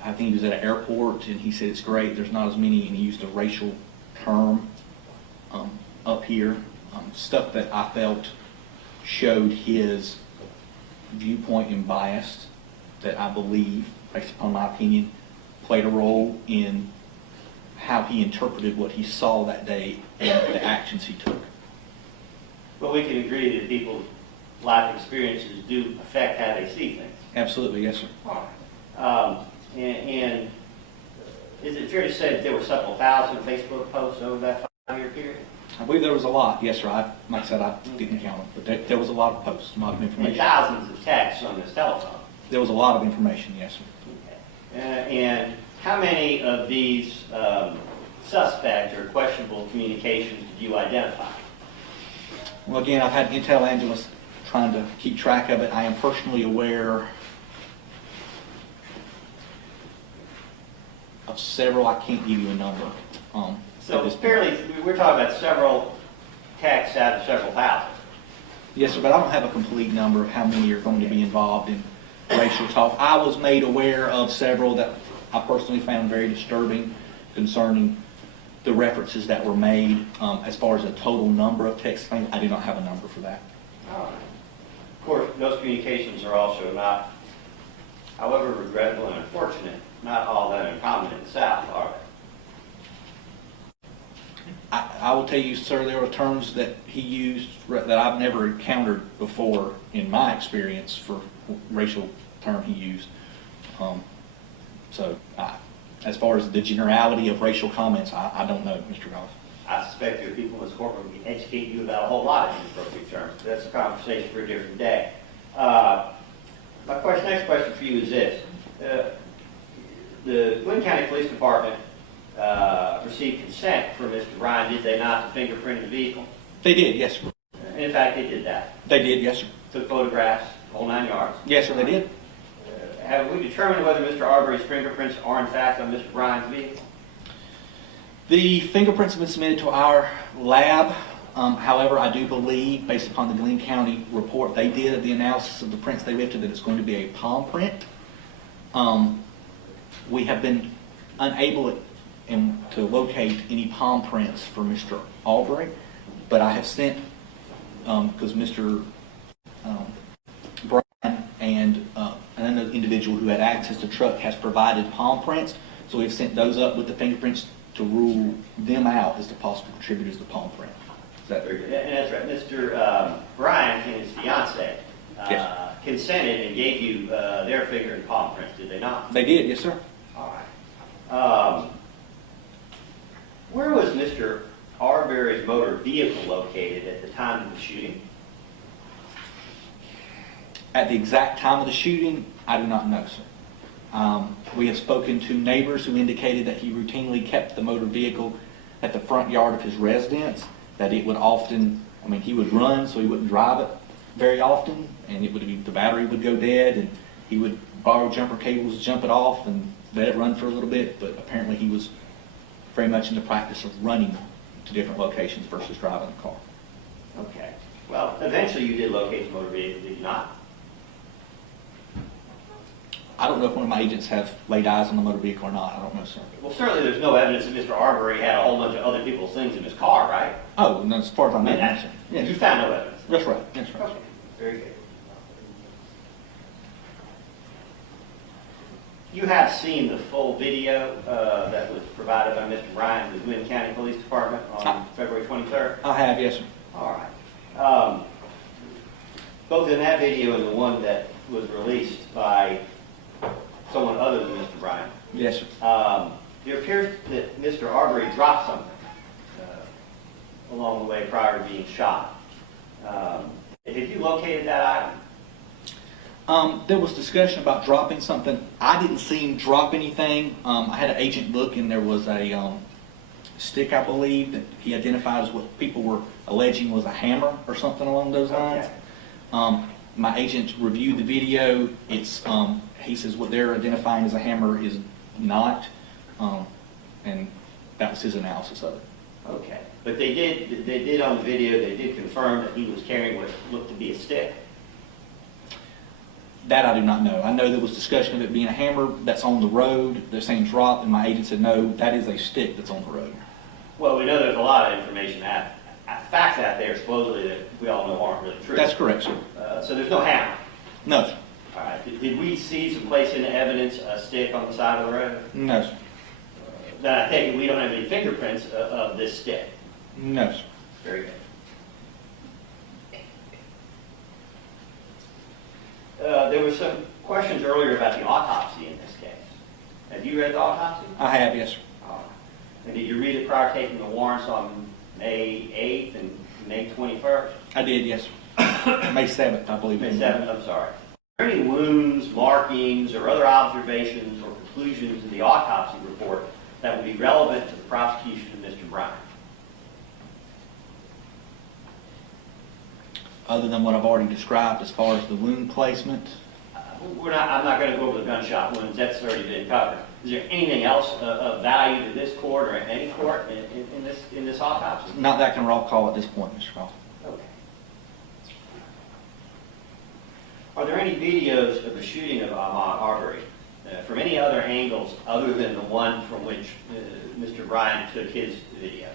I think he was at an airport and he said it's great, there's not as many, and he used a racial term up here. Stuff that I felt showed his viewpoint and bias that I believe, based upon my opinion, played a role in how he interpreted what he saw that day and the actions he took. Well, we can agree that people's life experiences do affect how they see things. Absolutely, yes, sir. And is it fair to say that there were several thousand Facebook posts over that 5-year period? I believe there was a lot, yes, sir. Like I said, I didn't count them, but there was a lot of posts, a lot of And information. thousands of texts on this telephone. There was a lot of information, yes, sir. Okay. And how many of these suspect or questionable communications did you identify? Well, again, I've had intel analysts trying to keep track of it. I am personally aware of several. I can't give you a number. So it's fairly, we're talking about several texts out of several thousand. Yes, sir, but I don't have a complete number of how many are going to be involved in racial talk. I was made aware of several that I personally found very disturbing concerning the references that were made. As far as a total number of text things, I do not have a number for that. All right. Of course, those communications are also not, however regrettable and unfortunate, not all that uncommon in the South, are they? I will tell you, sir, there were terms that he used that I've never encountered before in my experience for racial term he used. As far as the generality of racial comments, I don't know, Mr. Goff. I suspect there are people in this courtroom who can educate you about a whole lot of inappropriate terms. But that's a conversation for a different day. Next question for you is this. The Glynn County Police Department received consent from Mr. Bryan, did they not, to fingerprint the vehicle? They did, yes, sir. And in fact, they did that. They did, yes, sir. Took photographs, whole 9 yards. Yes, sir, they did. Have we determined whether Mr. Arbery's fingerprints are in fact on Mr. Bryan's vehicle? The fingerprints have been submitted to our lab. However, I do believe, based upon the Glynn County report they did, the analysis of the prints they lifted, that it's going to be a palm print. We have been unable to locate any palm prints for Mr. Arbery, but I have sent, because Mr. Bryan and another individual who had access to the truck has provided palm prints, so we've sent those up with the fingerprints to rule them out as the possible contributors to the palm print. Is that Very good. And that's right. Mr. Bryan and his fiance Yes. consented and gave you their finger and palm prints, did they not? They did, yes, sir. All right. Where was Mr. Arbery's motor vehicle located at the time of the shooting? At the exact time of the shooting, I do not know, sir. We have spoken to neighbors who indicated that he routinely kept the motor vehicle at the front yard of his residence, that it would often, he would run, so he wouldn't drive it very often, and it would be, the battery would go dead, and he would borrow jumper cables, jump it off, and let it run for a little bit, but apparently he was very much in the practice of running to different locations versus driving a car. Okay. Well, eventually you did locate the motor vehicle, did you not? I don't know if one of my agents have laid eyes on the motor vehicle or not. I don't know, sir. Well, certainly there's no evidence that Mr. Arbery had a whole bunch of other people's things in his car, right? Oh, and as far as I know, Yes. sir. You Yes, found no evidence. that's right. That's right. Okay. Very good. You have seen the full video that was provided by Mr. Bryan to the Glynn County Police Department on February 23rd? I have, yes, sir. All right. Both in that video and the one that was released by someone other than Mr. Bryan, Yes, sir. it appears that Mr. Arbery dropped something along the way prior to being shot. Have you located that item? There was discussion about dropping something. I didn't see him drop anything. I had an agent look, and there was a stick, I believe, that he identified as what people were alleging was a hammer or something along those lines. Okay. My agent reviewed the video. It's he says what they're identifying as a hammer is not, and that was his analysis of it. Okay. But they did on the video, they did confirm that he was carrying what looked to be a stick. That I do not know. I know there was discussion of it being a hammer that's on the road. They're saying drop, and my agent said no, that is a stick that's on the road. Well, we know there's a lot of information, facts out there supposedly that we all know aren't really true. That's correct, sir. So there's no hammer. No, sir. All right. Did we see someplace in the evidence a stick on the side of the road? No, sir. Then I take it we don't have any fingerprints of this stick. No, sir. Very good. There were some questions earlier about the autopsy in this case. Have you read the autopsy? I have, yes, sir. And did you read it prior to taking the warrants on May 8th and May 21st? I did, yes, sir. May 7th, I believe. May 7th, I'm sorry. Are there any wounds, markings, or other observations or conclusions in the autopsy report that would be relevant to the prosecution of Mr. Bryan? Other than what I've already described as far as the wound placement, I'm not going to go over the gunshot wounds. That's already been covered. Is there anything else of value to this court or any court in this autopsy? not that I can recall at this point, Mr. Call. Okay. Are there any videos of the shooting of Ahmaud Arbery from any other angles other than the one from which Mr. Bryan took his video?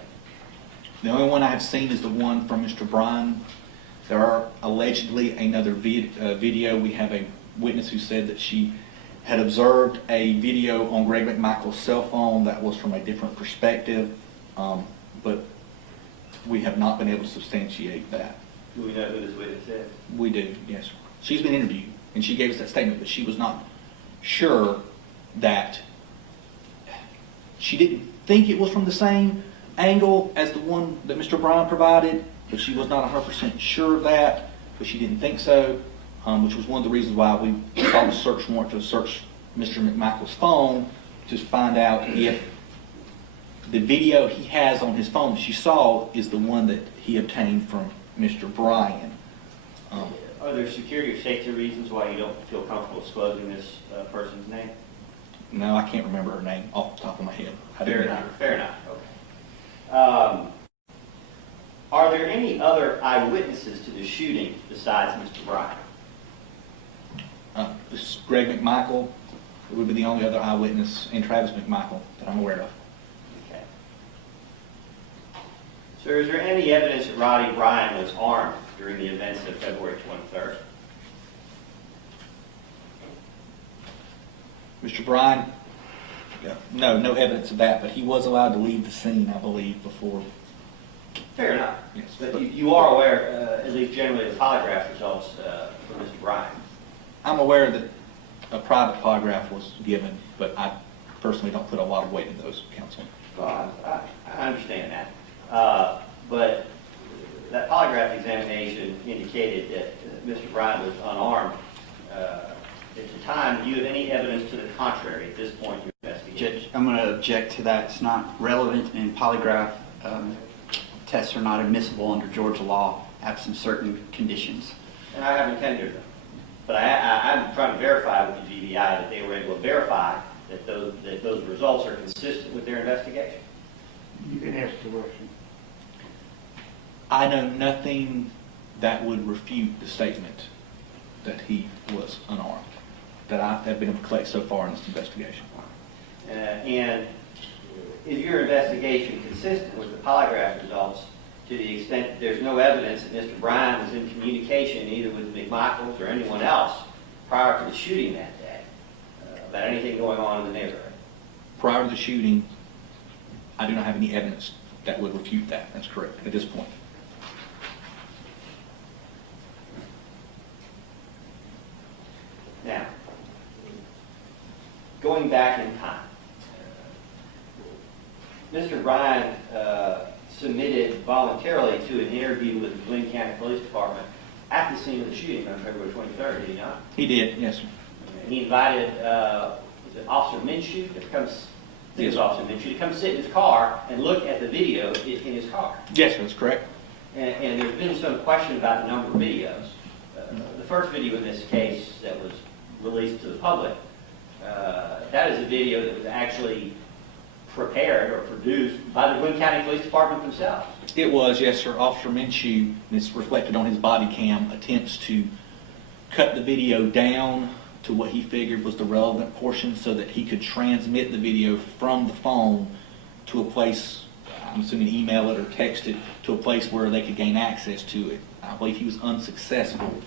The only one I have seen is the one from Mr. Bryan. There are allegedly another video. We have a witness who said that she had observed a video on Greg McMichael's cell phone that was from a different perspective, but we have not been able to substantiate that. Do we know who this witness is? We do, yes, sir. She's been interviewed, and she gave us that statement, but she was not sure that she didn't think it was from the same angle as the one that Mr. Bryan provided, but she was not 100% sure of that, but she didn't think so, which was one of the reasons why we sought a search warrant to search Mr. McMichael's phone to find out if the video he has on his phone that she saw is the one that he obtained from Mr. Bryan. Are there security or safety reasons why you don't feel comfortable disclosing this person's name? No, I can't remember her name off the top of my head. Fair enough. Fair enough. Okay. Are there any other eyewitnesses to the shooting besides Mr. Bryan? This is Greg McMichael. It would be the only other eyewitness, and Travis McMichael, that I'm aware of. Okay. Sir, is there any evidence that Roddie Bryan was armed during the events of February 23rd? Mr. Bryan No, no evidence of that, but he was allowed to leave the scene, I believe, before. Fair enough. Yes. But you are aware, at least generally, of the polygraph results for Mr. Bryan. I'm aware that a private polygraph was given, but I personally don't put a lot of weight in those, Councilman. Well, I understand that. But that polygraph examination indicated that Mr. Bryan was unarmed. At the time, do you have any evidence to the contrary at this point in your investigation? Judge, I'm going to object to that. It's not relevant, and polygraph tests are not admissible under Georgia law, absent certain conditions. And I haven't tendered them. But I'm trying to verify with the GBI that they were able to verify that those results are consistent with their investigation. You can ask the question. I know nothing that would refute the statement that he was unarmed that I have been able to collect so far in this investigation. And is your investigation consistent with the polygraph results to the extent that there's no evidence that Mr. Bryan was in communication either with McMichaels or anyone else prior to the shooting that day about anything going on in the neighborhood? Prior to the shooting, I do not have any evidence that would refute that. That's correct at this point. Now, going back in time, Mr. Bryan submitted voluntarily to an interview with the Glynn County Police Department at the scene of the shooting on February 23rd, did he not? He did, yes, sir. And he invited was it Officer Minshew to come, I think it was Officer Minshew, to come sit in his car and look at the video in his car. Yes, that's correct. And there's been some question about the number of videos. The first video in this case that was released to the public, that is a video that was actually prepared or produced by the Glynn County Police Department themselves. It was, yes, sir. Officer Minshew, and it's reflected on his body cam, attempts to cut the video down to what he figured was the relevant portion so that he could transmit the video from the phone to a place, I'm assuming email it or text it, to a place where they could gain access to it. I believe he was unsuccessful,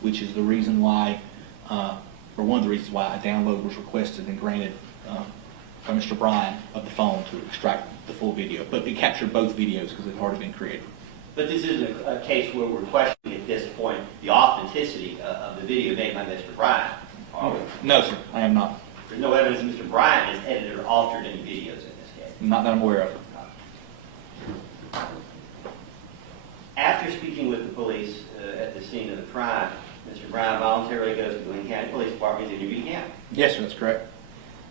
which is the reason why, or one of the reasons why a download was requested and granted by Mr. Bryan of the phone to extract the full video. But it captured both videos because they've already been created. But this isn't a case where we're questioning at this point the authenticity of the video made by Mr. Bryan, are we? No, sir, I am not. There's no evidence that Mr. Bryan has edited or altered any videos in this case. Not that I'm aware of. After speaking with the police at the scene of the crime, Mr. Bryan voluntarily goes to the Glynn County Police Department to interview him. Yes, sir, that's correct.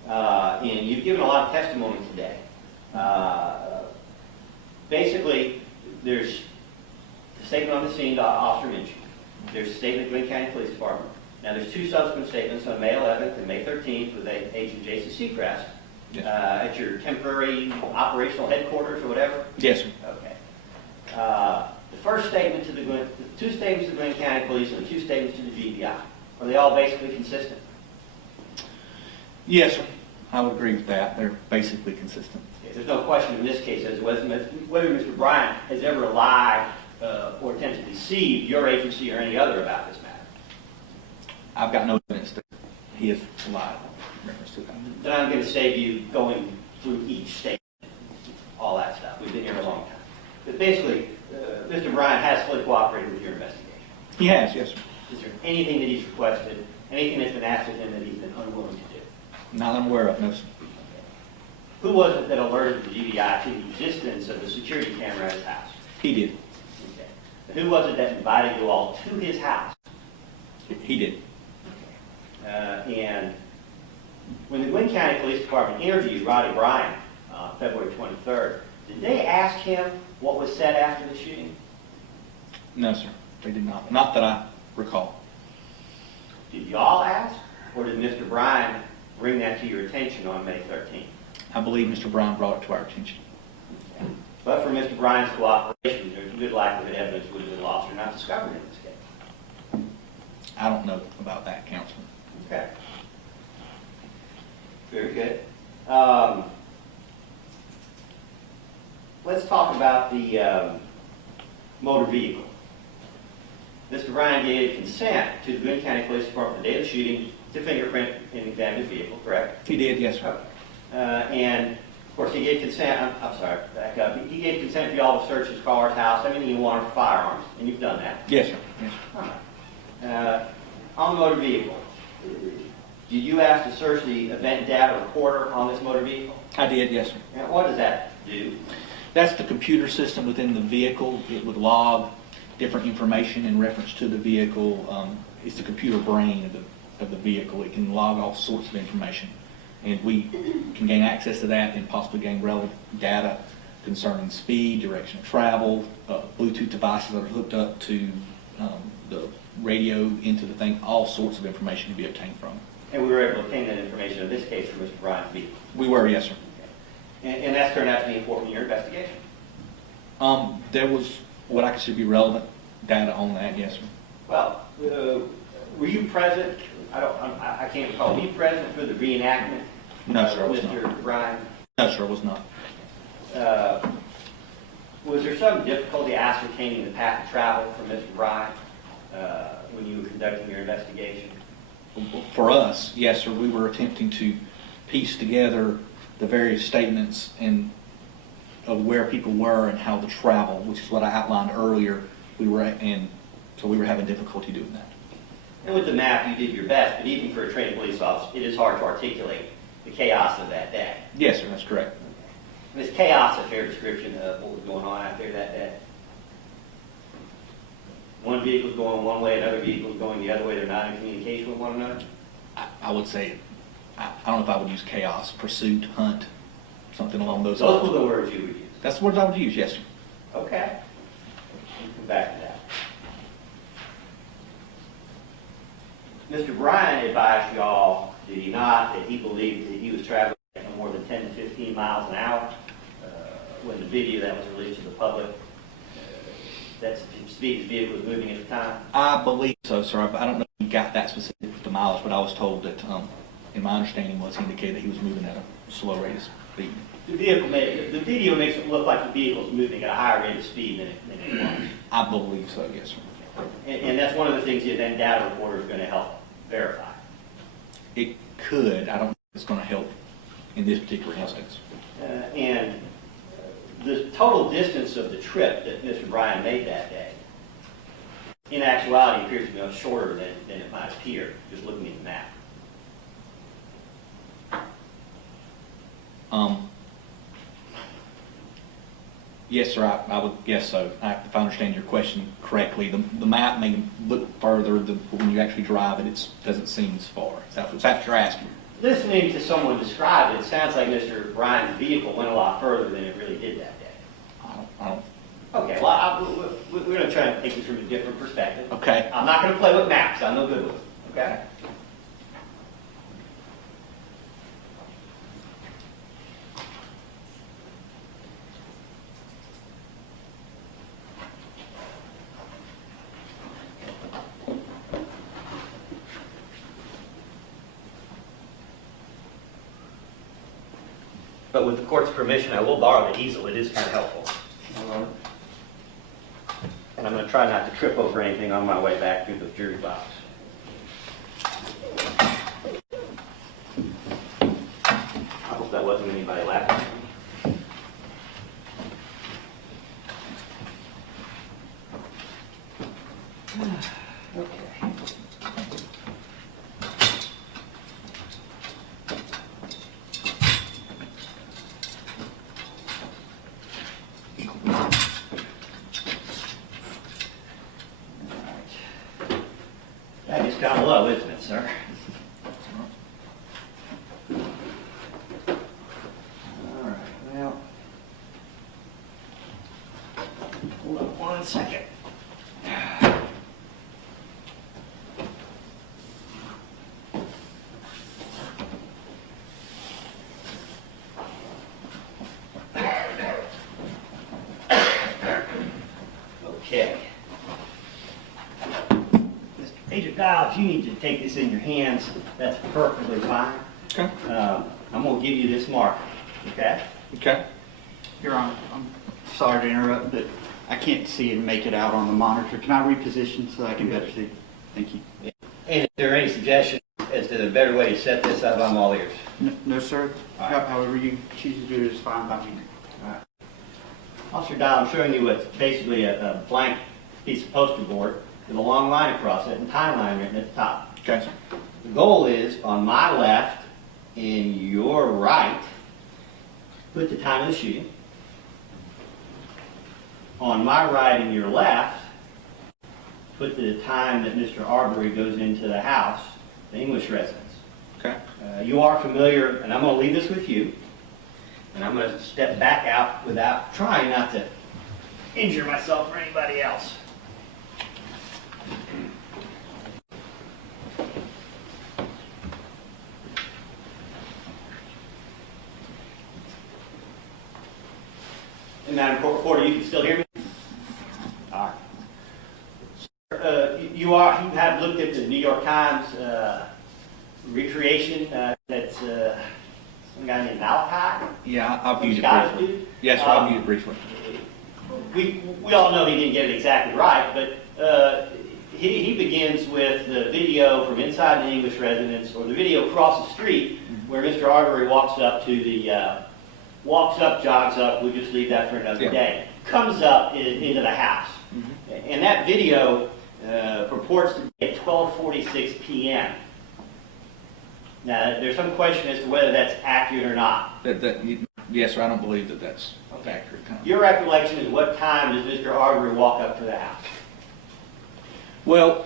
And you've given a lot of testimony today. Basically, there's a statement on the scene to Officer Minshew. There's a statement to the Glynn County Police Department. Now, there's two subsequent statements on May 11th and May 13th with Agent Jason Seacrest at your temporary operational headquarters or whatever. Yes, sir. Okay. The first statement to the two statements to the Glynn County Police and the two statements to the GBI, are they all basically consistent? Yes, sir. I would agree with that. They're basically consistent. Okay. There's no question in this case as to whether Mr. Bryan has ever lied or attempted to deceive your agency or any other about this matter. I've got no evidence that he has lied in reference to that. Then I'm going to save you going through each statement, all that stuff. We've been here a long time. But basically, Mr. Bryan has fully cooperated with your investigation. He has, yes, sir. Is there anything that he's requested, anything that's been asked of him that he's been unwilling to do? Not that I'm aware of, no, sir. Who was it that alerted the GBI to the existence of the security camera at his house? He did. Okay. Who was it that invited you all to his house? He did. And when the Glynn County Police Department interviewed Roddie Bryan on February 23rd, did they ask him what was said after the shooting? No, sir. They did not. Not that I recall. Did y'all ask? Or did Mr. Bryan bring that to your attention on May 13th? I believe Mr. Bryan brought it to our attention. Okay. But for Mr. Bryan's cooperation, there's a good likelihood evidence would have been lost or not discovered in this case. I don't know about that, Councilman. Okay. Very good. Let's talk about the motor vehicle. Mr. Bryan gave consent to the Glynn County Police Department the day of the shooting to fingerprint and examine his vehicle, correct? He did, yes, sir. And of course, he gave consent. I'm sorry, back up. He gave consent for y'all to search his car, his house, everything you wanted for firearms, and you've done that. Yes, sir. Yes, sir. All right. On the motor vehicle, did you ask to search the event data recorder on this motor vehicle? I did, yes, sir. And what does that do? That's the computer system within the vehicle. It would log different information in reference to the vehicle. It's the computer brain of the vehicle. It can log all sorts of information. And we can gain access to that and possibly gain relevant data concerning speed, direction of travel, Bluetooth devices that are hooked up to the radio into the thing. All sorts of information can be obtained from it. And we were able to obtain that information in this case from Mr. Bryan's vehicle. We were, yes, sir. And that's turned out to be important in your investigation. There was what I consider to be relevant data on that, yes, sir. Well, were you present? I can't recall. Were you present for the reenactment? No, sir, I was Mr. not. Bryan? No, sir, I was not. Was there some difficulty ascertaining the path of travel for Mr. Bryan when you were conducting your investigation? For us, yes, sir, we were attempting to piece together the various statements of where people were and how to travel, which is what I outlined earlier. So we were having difficulty doing that. And with the map, you did your best, but even for a trained police officer, it is hard to articulate the chaos of that day. Yes, sir, that's correct. And is chaos a fair description of what was going on out there that day? One vehicle's going one way, another vehicle's going the other way. They're not in communication with one another? I would say, I don't know if I would use chaos, pursuit, hunt, something along those lines. Those were the words you would use. That's the words I would use, yes, sir. Okay. We'll come back to that. Mr. Bryan advised y'all, did he not, that he believed that he was traveling at no more than 10 to 15 miles an hour when the video that was released to the public, that's the speed his vehicle was moving at the time? I believe so, sir. I don't know if he got that specific with the mileage, but I was told that, in my understanding, was he indicated that he was moving at a slow rate of speed. The video makes it look like the vehicle's moving at a higher rate of speed than it was. I believe so, yes, sir. And that's one of the things the event data recorder is going to help verify. It could. I don't know if it's going to help in this particular instance. And the total distance of the trip that Mr. Bryan made that day, in actuality, appears to be much shorter than it might appear, just looking at the map. Yes, sir, I would guess so. If I understand your question correctly, the map may look further than when you actually drive it. It doesn't seem as far. Is that what you're asking? Listening to someone describe it, it sounds like Mr. Bryan's vehicle went a lot further than it really did that day. I don't. Okay, well, we're going to try and take this from a different perspective. Okay. I'm not going to play with maps. I'm no good with them. Okay? But with the court's permission, I will borrow the easel. It is kind of helpful. And I'm going to try not to trip over anything on my way back through the jury box. I hope that wasn't anybody laughing. Okay. That is kind of low, isn't it, sir? All right, well, hold on 1 second. Okay. Agent Giles, you need to take this in your hands. That's perfectly fine. Okay. I'm going to give you this marker, okay? Okay. Your Honor, I'm sorry to interrupt, but I can't see and make it out on the monitor. Can I reposition so I can better see? Thank you. And if there are any suggestions as to the better way to set this up, I'm all ears. No, sir. All right. However you choose to do it is fine by me. Officer Dial, I'm showing you what's basically a blank piece of poster board with a long line across it and timeline written at the top. Okay, sir. The goal is, on my left and your right, put the time of the shooting. On my right and your left, put the time that Mr. Arbery goes into the house, the English residence. Okay. You are familiar, and I'm going to leave this with you, and I'm going to step back out without trying not to injure myself or anybody else. And Madam Court Reporter, you can still hear me? All right. You have looked at the New York Times recreation that's some guy named Malachi? Yeah, I'll view it Scottish briefly. dude? Yes, sir, I'll view it briefly. We all know he didn't get it exactly right, but he begins with the video from inside the English residence, or the video across the street, where Mr. Arbery walks up, jogs up, we'll just leave that for another day, comes up into the house. And that video purports to be at 12:46 p.m. Now, there's some question as to whether that's accurate or not. Yes, sir, I don't believe that that's Okay. accurate. Your recollection is, what time does Mr. Arbery walk up to the house? Well,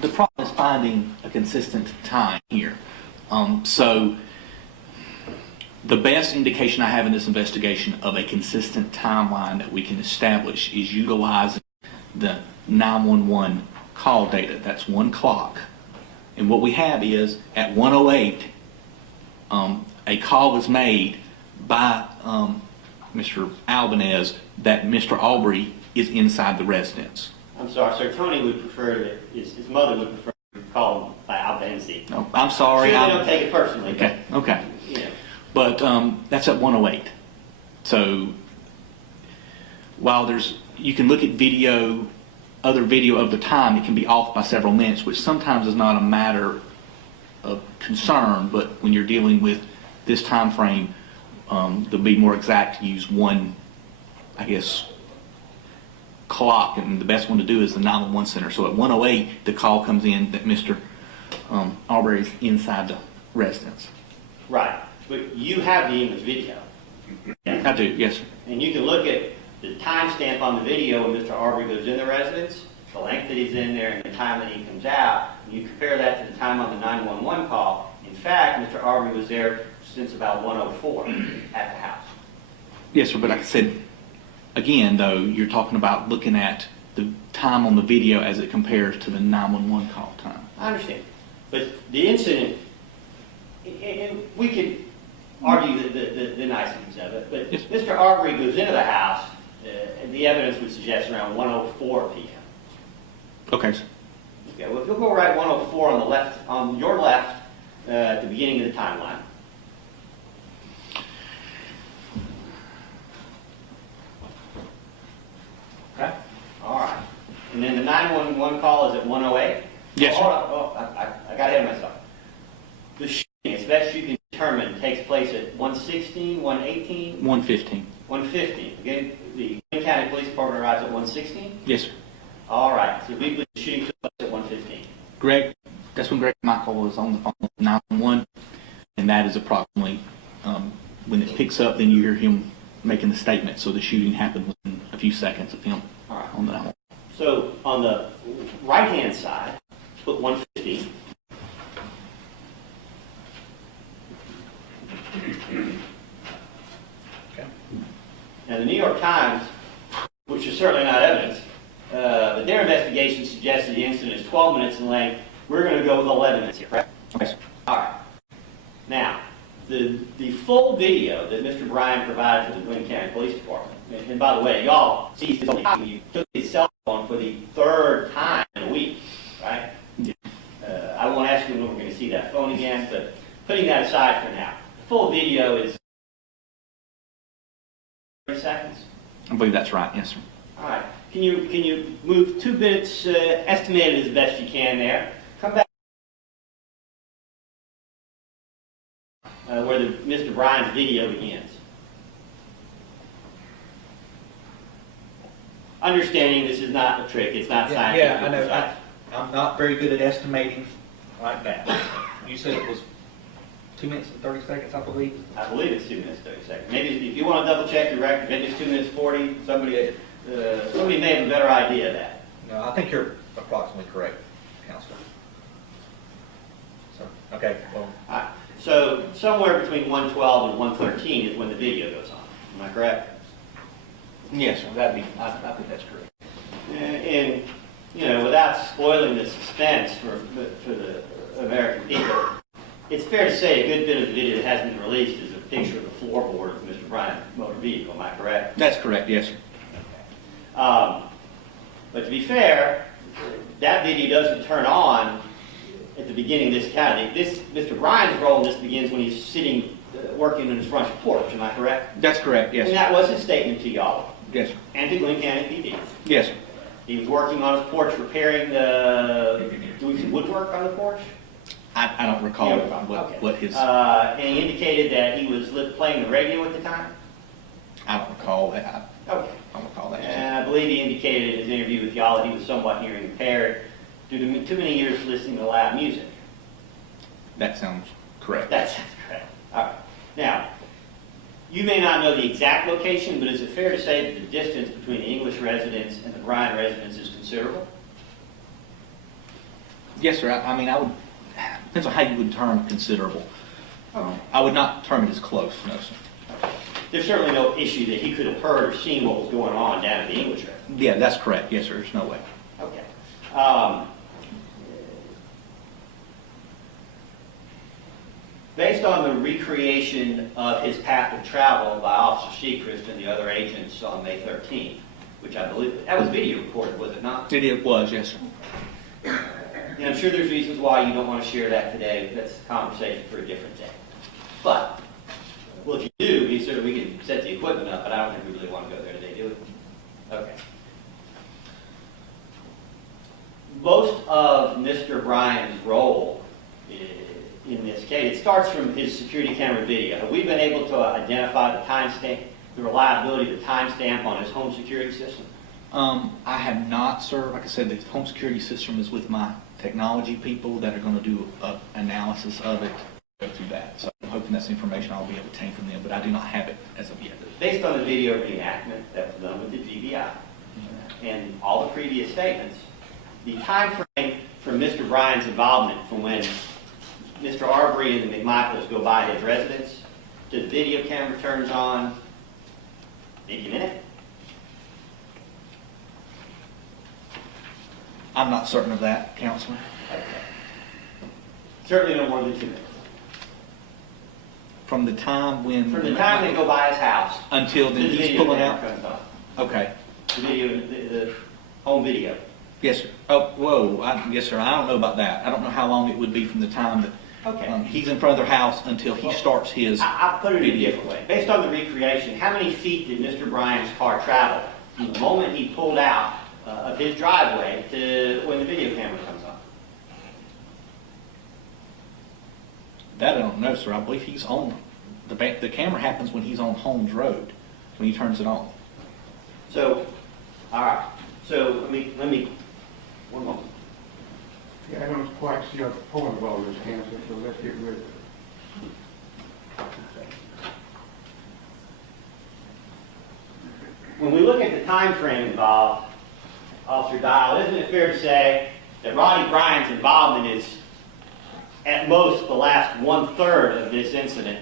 the problem is finding a consistent time here. So the best indication I have in this investigation of a consistent timeline that we can establish is utilizing the 911 call data. That's 1 clock. And what we have is at 1:08, a call was made by Mr. Albanese that Mr. Arbery is inside the residence. I'm sorry, sir. Tony would prefer that his mother would prefer to call him by Albanese. No, I'm sorry. Sure, they don't take it personally. Okay, okay. You know. But that's at 1:08. So while you can look at other video of the time, it can be off by several minutes, which sometimes is not a matter of concern, but when you're dealing with this time frame, to be more exact, use one, I guess, clock, and the best one to do is the 911 center. So at 1:08, the call comes in that Mr. Arbery is inside the residence. Right. But you have the English video. I do, yes, sir. And you can look at the timestamp on the video when Mr. Arbery goes in the residence, the length that he's in there, and the time that he comes out. And you compare that to the time on the 911 call. In fact, Mr. Arbery was there since about 1:04 at the house. Yes, sir, but like I said, again, though, you're talking about looking at the time on the video as it compares to the 911 call time. I understand. But the incident, and we could argue the niceties of it, but Yes. Mr. Arbery goes into the house, and the evidence would suggest around 1:04 p.m. Okay, sir. Okay, well, if you'll go right 1:04 on the left, on your left, at the beginning of the timeline. Okay. All right. And then the 911 call is at 1:08. Yes, sir. Hold on. Oh, I got ahead of myself. The shooting, as best you can determine, takes place at 1:16, 1:18, 1:15. 1:15. Again, the Glynn County Police Department arrives at 1:16. Yes, sir. All right. So we believe the shooting took place at 1:15. That's when Greg McMichael was on the phone with 911, and that is approximately, when it picks up, then you hear him making the statement. So the shooting happened within a few seconds of him All right. on the 911. So on the right-hand side, put 1:15. Okay. Now the New York Times, which is certainly not evidence, but their investigation suggests that the incident is 12 minutes in length. We're going to go with 11 minutes here, correct? Okay, sir. All right. Now, the full video that Mr. Bryan provided to the Glynn County Police Department, and by the way, y'all see this only you took his cell phone for the 3rd time in a week, right? Yeah. I won't ask you when we're going to see that phone again, but putting that aside for now, the full video is 30 seconds. I believe that's right. Yes, sir. All right. Can you move 2 bits estimated as best you can there? Come back. where Mr. Bryan's video begins. Understanding this is not a trick, it's not scientific. Yeah, I know. I'm not very good at estimating like that. You said it was 2 minutes and 30 seconds, I believe? I believe it's 2 minutes, 30 seconds. Maybe if you want to double check your record, maybe it's 2 minutes 40. Somebody may have a better idea of that. No, I think you're approximately correct, Counselor. So, okay, well, So somewhere between 112 and 113 is when the video goes on. Am I correct? yes, sir, I think that's correct. And without spoiling the suspense for the American people, it's fair to say a good bit of the video that hasn't been released is a picture of the floorboard of Mr. Bryan's motor vehicle. Am I correct? That's correct, yes, sir. But to be fair, that video doesn't turn on at the beginning of this county. Mr. Bryan's role in this begins when he's sitting, working on his front porch. Am I correct? That's correct, yes, And sir. that was his statement to y'all Yes, sir. and to Glynn County PD. Yes, sir. He was working on his porch, repairing doing some woodwork on the porch. I don't recall You don't recall, okay. what his, And he indicated that he was playing the radio at the time. I don't recall that. Okay. I don't recall that. And I believe he indicated in his interview with y'all that he was somewhat hearing impaired due to too many years listening to loud music. That sounds correct. That sounds correct. All right. Now, you may not know the exact location, but is it fair to say that the distance between the English residence and the Bryan residence is considerable? Yes, sir. I mean, I would, depends on how you would term considerable. I would not term it as close, no, sir. There's certainly no issue that he could have heard or seen what was going on down at the English residence. Yeah, that's correct. Yes, sir. There's no way. Okay. Based on the recreation of his path of travel by Officer Seacrest and the other agents on May 13th, which I believe, that was video recorded, was it not? It was, yes, sir. And I'm sure there's reasons why you don't want to share that today. That's a conversation for a different day. But, well, if you do, we can set the equipment up, but I don't think we really want to go there today, do we? Okay. Most of Mr. Bryan's role in this case, it starts from his security camera video. Have we been able to identify the timestamp, the reliability of the timestamp on his home security system? I have not, sir. Like I said, the home security system is with my technology people that are going to do an analysis of it, go through that. So I'm hoping that's information I'll be able to obtain from them, but I do not have it as of yet. Based on the video reenactment that was done with the GBI and all the previous statements, the time frame from Mr. Bryan's involvement from when Mr. Arbery and the McMichaels go by his residence to the video camera turns on, maybe a minute? I'm not certain of that, Counselor. Okay. Certainly no more than 2 minutes. From the time when... From the time they go by his house until to then the he's video pulling camera out? comes on. Okay. The video, the home video. Yes, sir. Oh, whoa. Yes, sir. I don't know about that. I don't know how long it would be from the time that Okay. he's in front of their house until he starts his... I'll put it in a video. different way. Based on the recreation, how many feet did Mr. Bryan's car travel from the moment he pulled out of his driveway to when the video camera comes on? That I don't know, sir. I believe he's on... The camera happens when he's on Holmes Road, when he turns it on. So, all right. So let me, one moment. Yeah, I don't quite see the point of all this, Counselor, so let's get rid of it. When we look at the time frame involved, Officer Dial, isn't it fair to say that Roddie Bryan's involvement is at most the last 1/3 of this incident,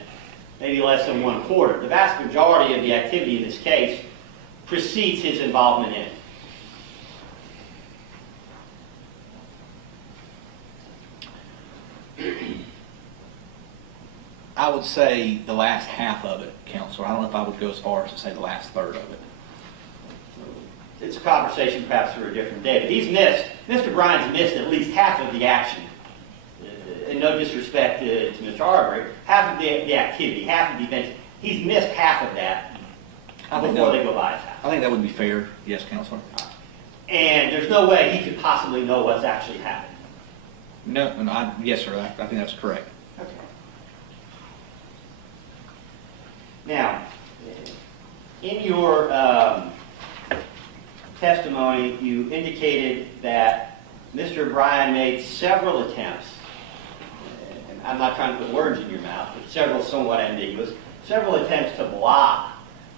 maybe less than 1/4? The vast majority of the activity in this case precedes his involvement in it. I would say the last half of it, Counselor. I don't know if I would go as far as to say the last third of it. It's a conversation perhaps for a different day. But Mr. Bryan's missed at least half of the action. And no disrespect to Mr. Arbery, half of the activity, half of the events. He's missed half of that before they go by his house. I think that would be fair. Yes, Counselor. And there's no way he could possibly know what's actually happened. No, yes, sir. I think that's correct. Okay. Now, in your testimony, you indicated that Mr. Bryan made several attempts, and I'm not trying to put words in your mouth, but several somewhat ambiguous, several attempts to block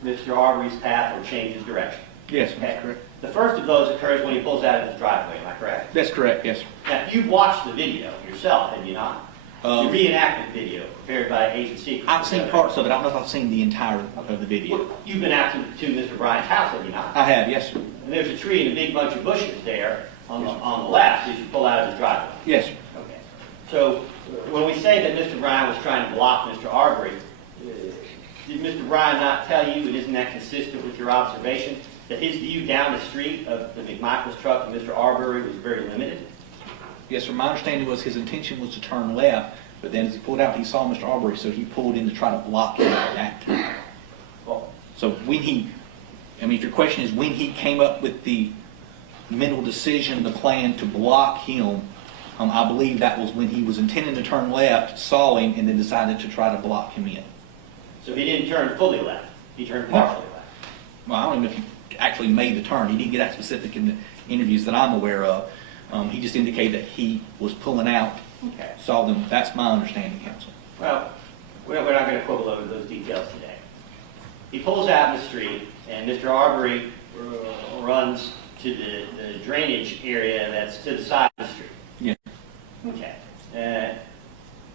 Mr. Arbery's path or change his direction. Yes, Okay? that's correct. The first of those occurs when he pulls out of his driveway, am I correct? That's correct, yes, sir. Now, you've watched the video yourself, have you not? The reenactment video prepared by Agent Secret. I've seen parts of it. I don't know if I've seen the entire of the video. Well, you've been out to Mr. Bryan's house, have you not? I have, yes, sir. And there's a tree and a big bunch of bushes there on the left as you pull out of his driveway. Yes, sir. Okay. So when we say that Mr. Bryan was trying to block Mr. Arbery, did Mr. Bryan not tell you, and isn't that consistent with your observation, that his view down the street of the McMichael's truck and Mr. Arbery was very limited? Yes, sir. My understanding was his intention was to turn left, but then as he pulled out, he saw Mr. Arbery, so he pulled in to try to block him at that time. Well, So when he, I mean, if your question is when he came up with the mental decision, the plan to block him, I believe that was when he was intending to turn left, saw him, and then decided to try to block him in. so he didn't turn fully left. He turned partially left. Well, I don't know if he actually made the turn. He didn't get that specific in the interviews that I'm aware of. He just indicated that he was pulling out, Okay. saw them. That's my understanding, counsel. Well, we're not going to quibble over those details today. He pulls out in the street, and Mr. Arbery runs to the drainage area that's to the side of the street. Yeah. Okay.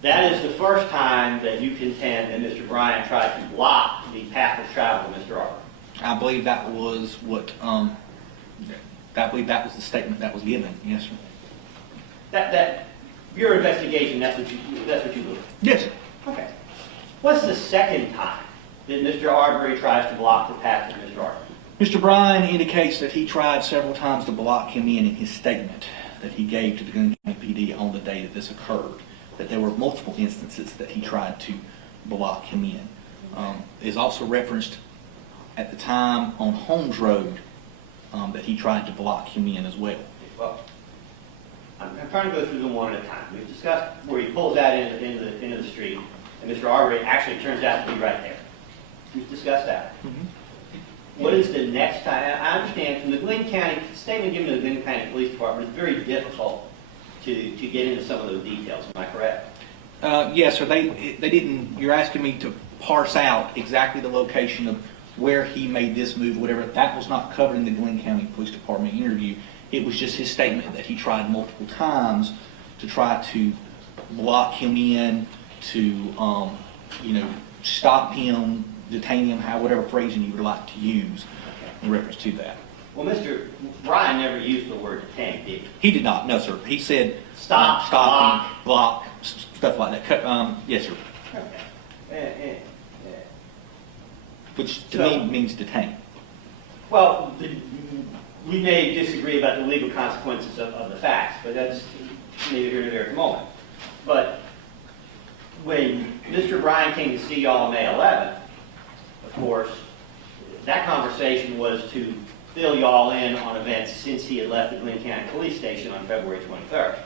That is the first time that you contend that Mr. Bryan tried to block the path of travel of Mr. Arbery. I believe that was what, I believe that was the statement that was given. Yes, sir. That your investigation, that's what you believe. Yes, sir. Okay. What's the second time that Mr. Arbery tries to block the path of Mr. Arbery? Mr. Bryan indicates that he tried several times to block him in his statement that he gave to the Glynn County PD on the day that this occurred, that there were multiple instances that he tried to block him in. It is also referenced at the time on Holmes Road that he tried to block him in as well. Well, I'm trying to go through them one at a time. We've discussed where he pulls out into the street, and Mr. Arbery actually turns out to be right there. We've discussed that. What is the next time? I understand from the Glynn County, statement given to the Glynn County Police Department, it's very difficult to get into some of those details. Am I correct? Yes, sir. They didn't. You're asking me to parse out exactly the location of where he made this move, whatever. That was not covered in the Glynn County Police Department interview. It was just his statement that he tried multiple times to try to block him in, to stop him, detain him, whatever phrasing you would like to use in reference to that. Well, Mr. Bryan never used the word detain, did he? He did not. No, sir. He said Stop, block, stuff like that. Yes, sir. Okay. Which to me means detain. Well, we may disagree about the legal consequences of the facts, but that's neither here nor there at the moment. But when Mr. Bryan came to see y'all on May 11th, of course, that conversation was to fill y'all in on events since he had left the Glynn County Police Station on February 23rd.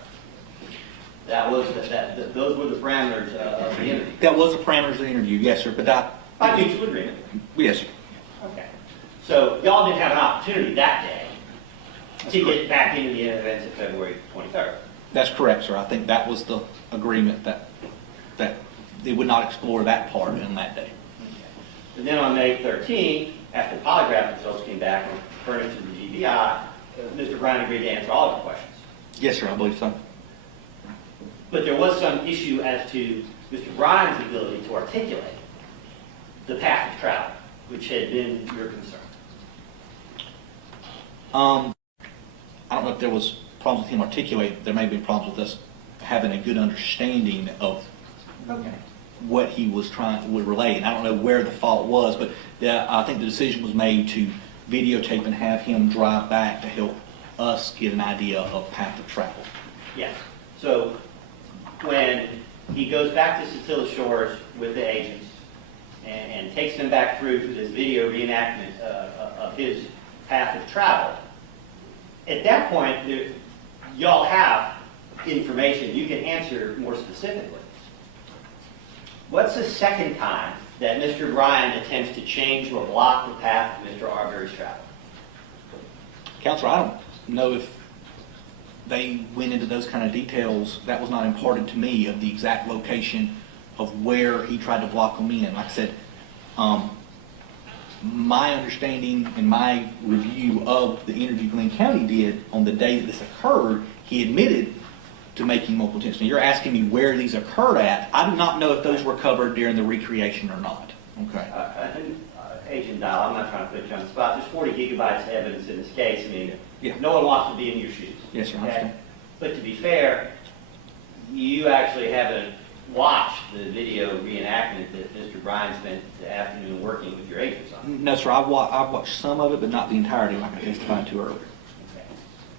Those were the parameters of the interview. That was the parameters of the interview, yes, sir. But By mutual agreement. yes, sir. Okay. So y'all didn't have an opportunity that day to get back into the events of February 23rd. That's correct, sir. I think that was the agreement that they would not explore that part in that day. And then on May 13th, after polygraph results came back and furnished to the GBI, Mr. Bryan agreed to answer all of the questions. Yes, sir. I believe so. But there was some issue as to Mr. Bryan's ability to articulate the path of travel, which had been your concern. I don't know if there was problems with him articulating. There may have been problems with us having a good understanding of what he was would relay. And I don't know where the fault was, but I think the decision was made to videotape and have him drive back to help us get an idea of path of travel. Yes. So when he goes back to Satilla Shores with the agents and takes them back through to this video reenactment of his path of travel, at that point, y'all have information you can answer more specifically. What's the second time that Mr. Bryan attempts to change or block the path of Mr. Arbery's travel? Counselor, I don't know if they went into those kind of details. That was not imparted to me of the exact location of where he tried to block them in. Like I said, my understanding and my review of the interview Glynn County did on the day that this occurred, he admitted to making multiple attempts. Now, you're asking me where these occurred at. I do not know if those were covered during the recreation or not. Okay. Agent Dial, I'm not trying to put you on the spot. There's 40 gigabytes of evidence in this case. I mean, Yeah. no one wants to be in your shoes. Yes, sir, I understand. But to be fair, you actually haven't watched the video reenactment that Mr. Bryan spent the afternoon working with your agents on. No, sir. I've watched some of it, but not the entirety, like I testified to earlier. Okay.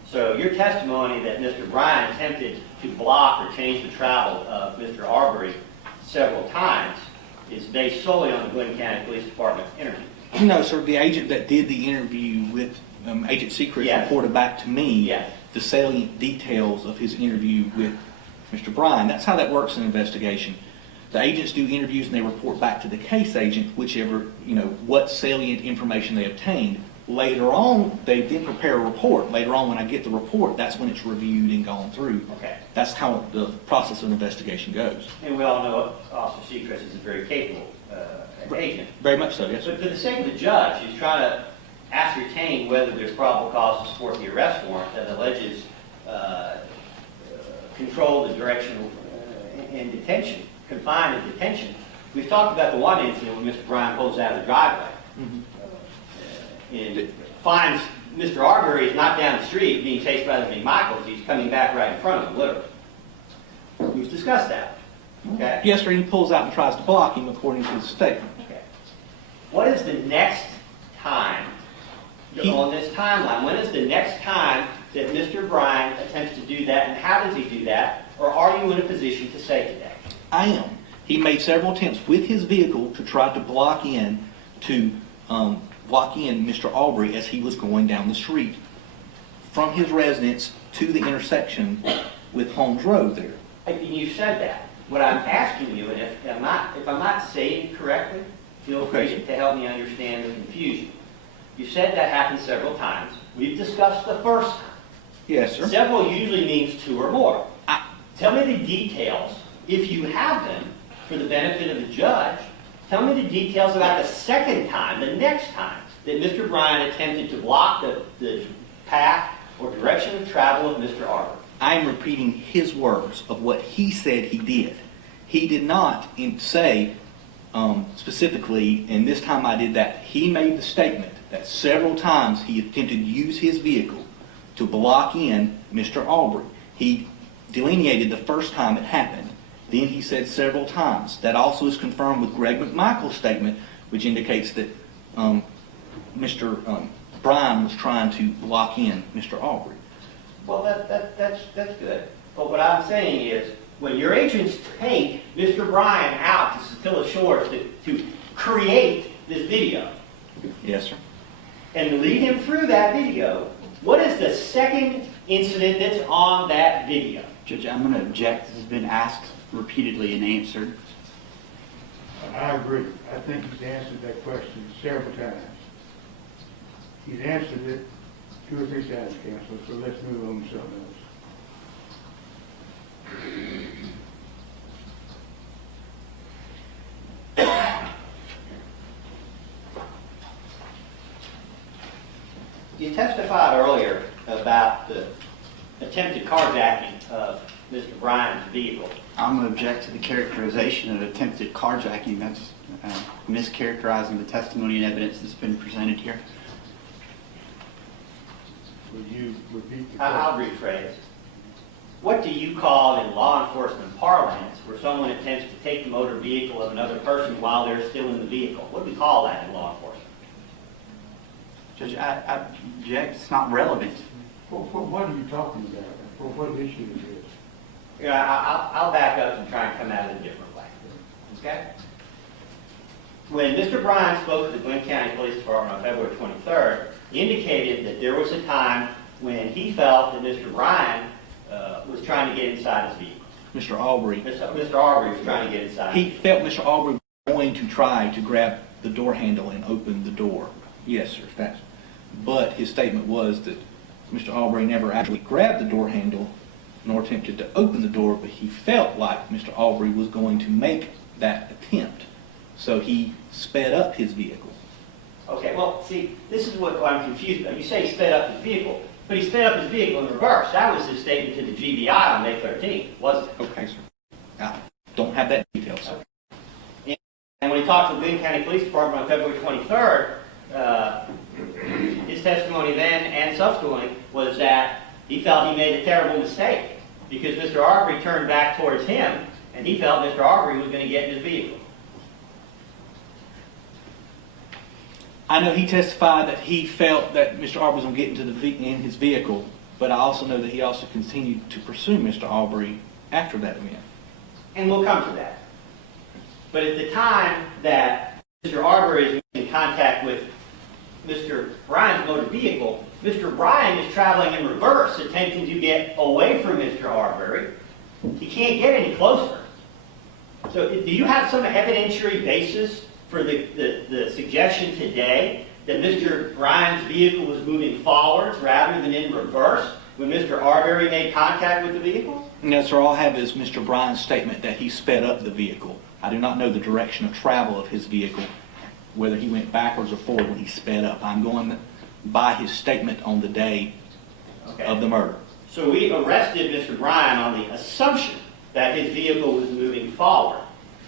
So your testimony that Mr. Bryan attempted to block or change the travel of Mr. Arbery several times is based solely on the Glynn County Police Department interview. No, sir. The agent that did the interview with Agent Secret Yes. reported back to me Yes. the salient details of his interview with Mr. Bryan. That's how that works in an investigation. The agents do interviews and they report back to the case agent, whichever, what salient information they obtained. Later on, they then prepare a report. Later on, when I get the report, that's when it's reviewed and gone through. Okay. That's how the process of an investigation goes. And we all know Officer Secret is a very capable agent. Very much so, yes, sir. But for the sake of the judge, he's trying to ascertain whether there's probable cause to support the arrest warrant that alleges control the direction and detention, confined and detention. We've talked about the one incident when Mr. Bryan pulls out of the driveway and finds Mr. Arbery is not down the street being chased by the McMichaels. He's coming back right in front of him, literally. We've discussed that. Okay? Yes, sir. He pulls out and tries to block him, according to his statement. Okay. What is the next time on this timeline? When is the next time that Mr. Bryan attempts to do that, and how does he do that? Or are you in a position to say today? I am. He made several attempts with his vehicle to try to block in Mr. Arbery as he was going down the street from his residence to the intersection with Holmes Road there. And you said that. What I'm asking you, and if I'm not saying it correctly, feel free to help me understand the confusion. You said that happened several times. We've discussed the first time. Yes, sir. Several usually means two or more. Tell me the details, if you have them, for the benefit of the judge. Tell me the details about the second time, the next time, that Mr. Bryan attempted to block the path or direction of travel of Mr. Arbery. I am repeating his words of what he said he did. He did not say specifically, and this time I did that. He made the statement that several times he attempted to use his vehicle to block in Mr. Arbery. He delineated the first time it happened. Then he said several times. That also is confirmed with Greg McMichael's statement, which indicates that Mr. Bryan was trying to block in Mr. Arbery. Well, that's good. But what I'm saying is, when your agents take Mr. Bryan out to Satilla Shores to create this video, Yes, sir. and lead him through that video, what is the second incident that's on that video? Judge, I'm going to object. This has been asked repeatedly and answered. I agree. I think he's answered that question several times. He's answered it 2 or 3 times, Counselor, so let's move on to something else. You testified earlier about the attempted carjacking of Mr. Bryan's vehicle. I'm going to object to the characterization of attempted carjacking. That's mischaracterizing the testimony and evidence that's been presented here. Would you repeat the I'll question? rephrase. What do you call in law enforcement parlance where someone attempts to take the motor vehicle of another person while they're still in the vehicle? What do we call that in law enforcement? Judge, I object. It's not relevant. What are you talking about? What issue is this? Yeah, I'll back up and try and come at it a different way. Okay? When Mr. Bryan spoke to the Glynn County Police Department on February 23rd, he indicated that there was a time when he felt that Mr. Bryan was trying to get inside his vehicle. Mr. Arbery. Mr. Arbery was trying to get inside. He felt Mr. Arbery going to try to grab the door handle and open the door. Yes, sir. But his statement was that Mr. Arbery never actually grabbed the door handle nor attempted to open the door, but he felt like Mr. Arbery was going to make that attempt. So he sped up his vehicle. Okay, well, see, this is what I'm confused about. You say he sped up his vehicle, but he sped up his vehicle in reverse. That was his statement to the GBI on May 13th, wasn't it? Okay, sir. I don't have that detail, sir. And when he talked to the Glynn County Police Department on February 23rd, his testimony then and subsequently was that he felt he made a terrible mistake because Mr. Arbery turned back towards him and he felt Mr. Arbery was going to get in his vehicle. I know he testified that he felt that Mr. Arbery was going to get in his vehicle, but I also know that he also continued to pursue Mr. Arbery after that event. And we'll come to that. But at the time that Mr. Arbery is in contact with Mr. Bryan's motor vehicle, Mr. Bryan is traveling in reverse, attempting to get away from Mr. Arbery. He can't get any closer. So do you have some evidentiary basis for the suggestion today that Mr. Bryan's vehicle was moving forwards rather than in reverse when Mr. Arbery made contact with the vehicle? No, sir. All I have is Mr. Bryan's statement that he sped up the vehicle. I do not know the direction of travel of his vehicle, whether he went backwards or forward when he sped up. I'm going by his statement on the day of the murder. So we arrested Mr. Bryan on the assumption that his vehicle was moving forward,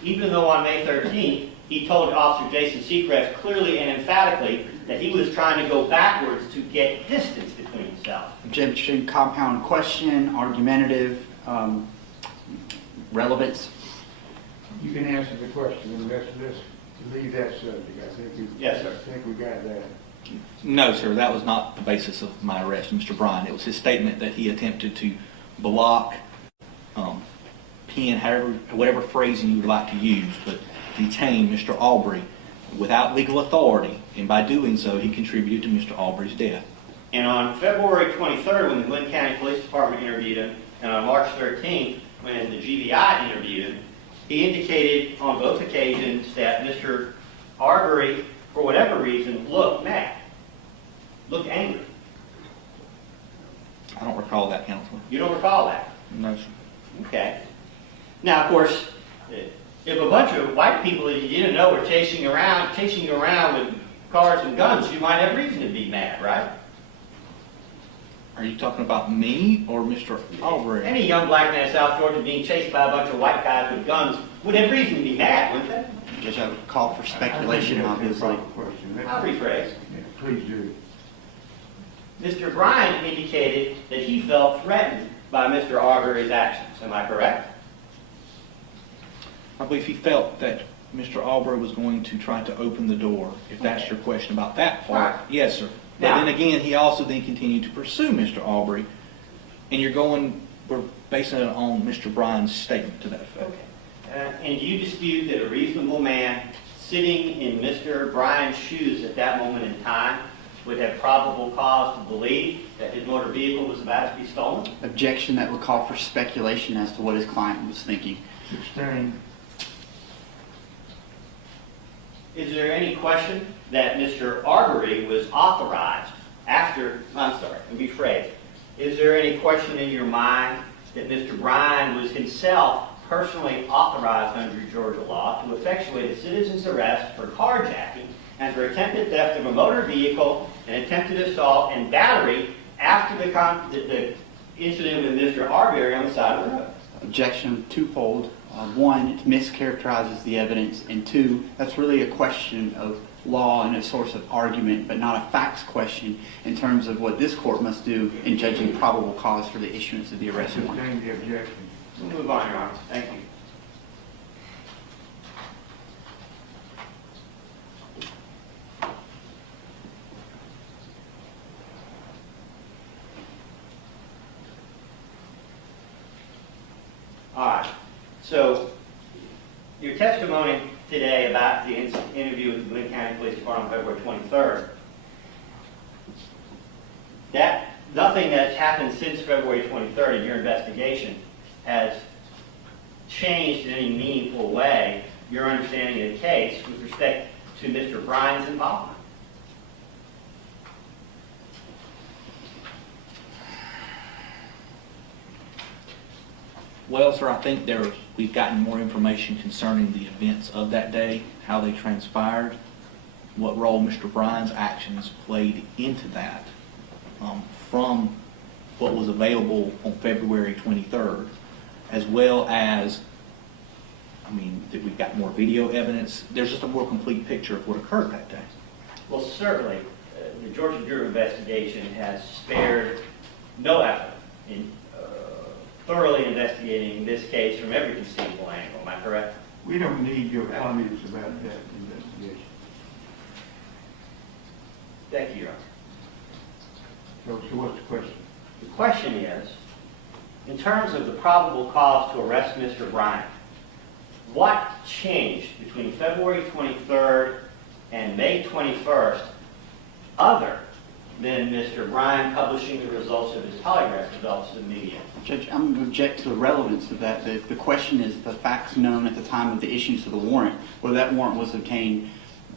even though on May 13th he told Officer Jason Seacrest clearly and emphatically that he was trying to go backwards to get distance between himself. Objection, compound question, argumentative, relevance. You can answer the question, and let's leave that subject. Yes, sir. I think we got that. No, sir. That was not the basis of my arrest, Mr. Bryan. It was his statement that he attempted to block, pin, whatever phrasing you would like to use, but detain Mr. Arbery without legal authority, and by doing so, he contributed to Mr. Arbery's death. And on February 23rd, when the Glynn County Police Department interviewed him, and on March 13th, when the GBI interviewed him, he indicated on both occasions that Mr. Arbery, for whatever reason, looked mad, looked angry. I don't recall that, Counselor. You don't recall that? No, sir. Okay. Now, of course, if a bunch of white people that you didn't know were chasing you around with cars and guns, you might have reason to be mad, right? Are you talking about me or Mr. Arbery? Any young black man in South Georgia being chased by a bunch of white guys with guns would have reason to be mad, wouldn't they? Just a call for speculation, obviously. I'll rephrase. Yeah, please do. Mr. Bryan indicated that he felt threatened by Mr. Arbery's actions. Am I correct? I believe he felt that Mr. Arbery was going to try to open the door, if that's your question about that part. Right. Yes, sir. But Now, then again, he also then continued to pursue Mr. Arbery, and we're basing it on Mr. Bryan's statement to that effect. And do you dispute that a reasonable man sitting in Mr. Bryan's shoes at that moment in time would have probable cause to believe that his motor vehicle was about to be stolen? Objection, that would call for speculation as to what his client was thinking. Sustained. Is there any question that Mr. Arbery was authorized after, let me rephrase. Is there any question in your mind that Mr. Bryan was himself personally authorized under Georgia law to effectuate a citizen's arrest for carjacking and for attempted theft of a motor vehicle and attempted assault and battery after the incident with Mr. Arbery on the side of the road? Objection twofold. One, it mischaracterizes the evidence, and two, that's really a question of law and a source of argument, but not a facts question in terms of what this court must do in judging probable cause for the issuance of the arrest warrant. Sustain the objection. We'll move on, Your Honor. Thank you. All right. So, your testimony today about the interview with the Glynn County Police Department on February 23rd, nothing that's happened since February 23rd in your investigation has changed in any meaningful way your understanding of the case with respect to Mr. Bryan's involvement? Well, sir, I think we've gotten more information concerning the events of that day, how they transpired, what role Mr. Bryan's actions played into that, from what was available on February 23rd, as well as, that we've got more video evidence. There's just a more complete picture of what occurred that day. Well, certainly, the Georgia Bureau of Investigation has spared no effort in thoroughly investigating this case from every conceivable angle. Am I correct? We don't need your comments about that investigation. Thank you, Your Honor. So what's the question? The question is, in terms of the probable cause to arrest Mr. Bryan, what changed between February 23rd and May 21st other than Mr. Bryan publishing the results of his polygraph results to the media? Judge, I'm going to object to the relevance of that. The question is the facts known at the time of the issuance of the warrant. Whether that warrant was obtained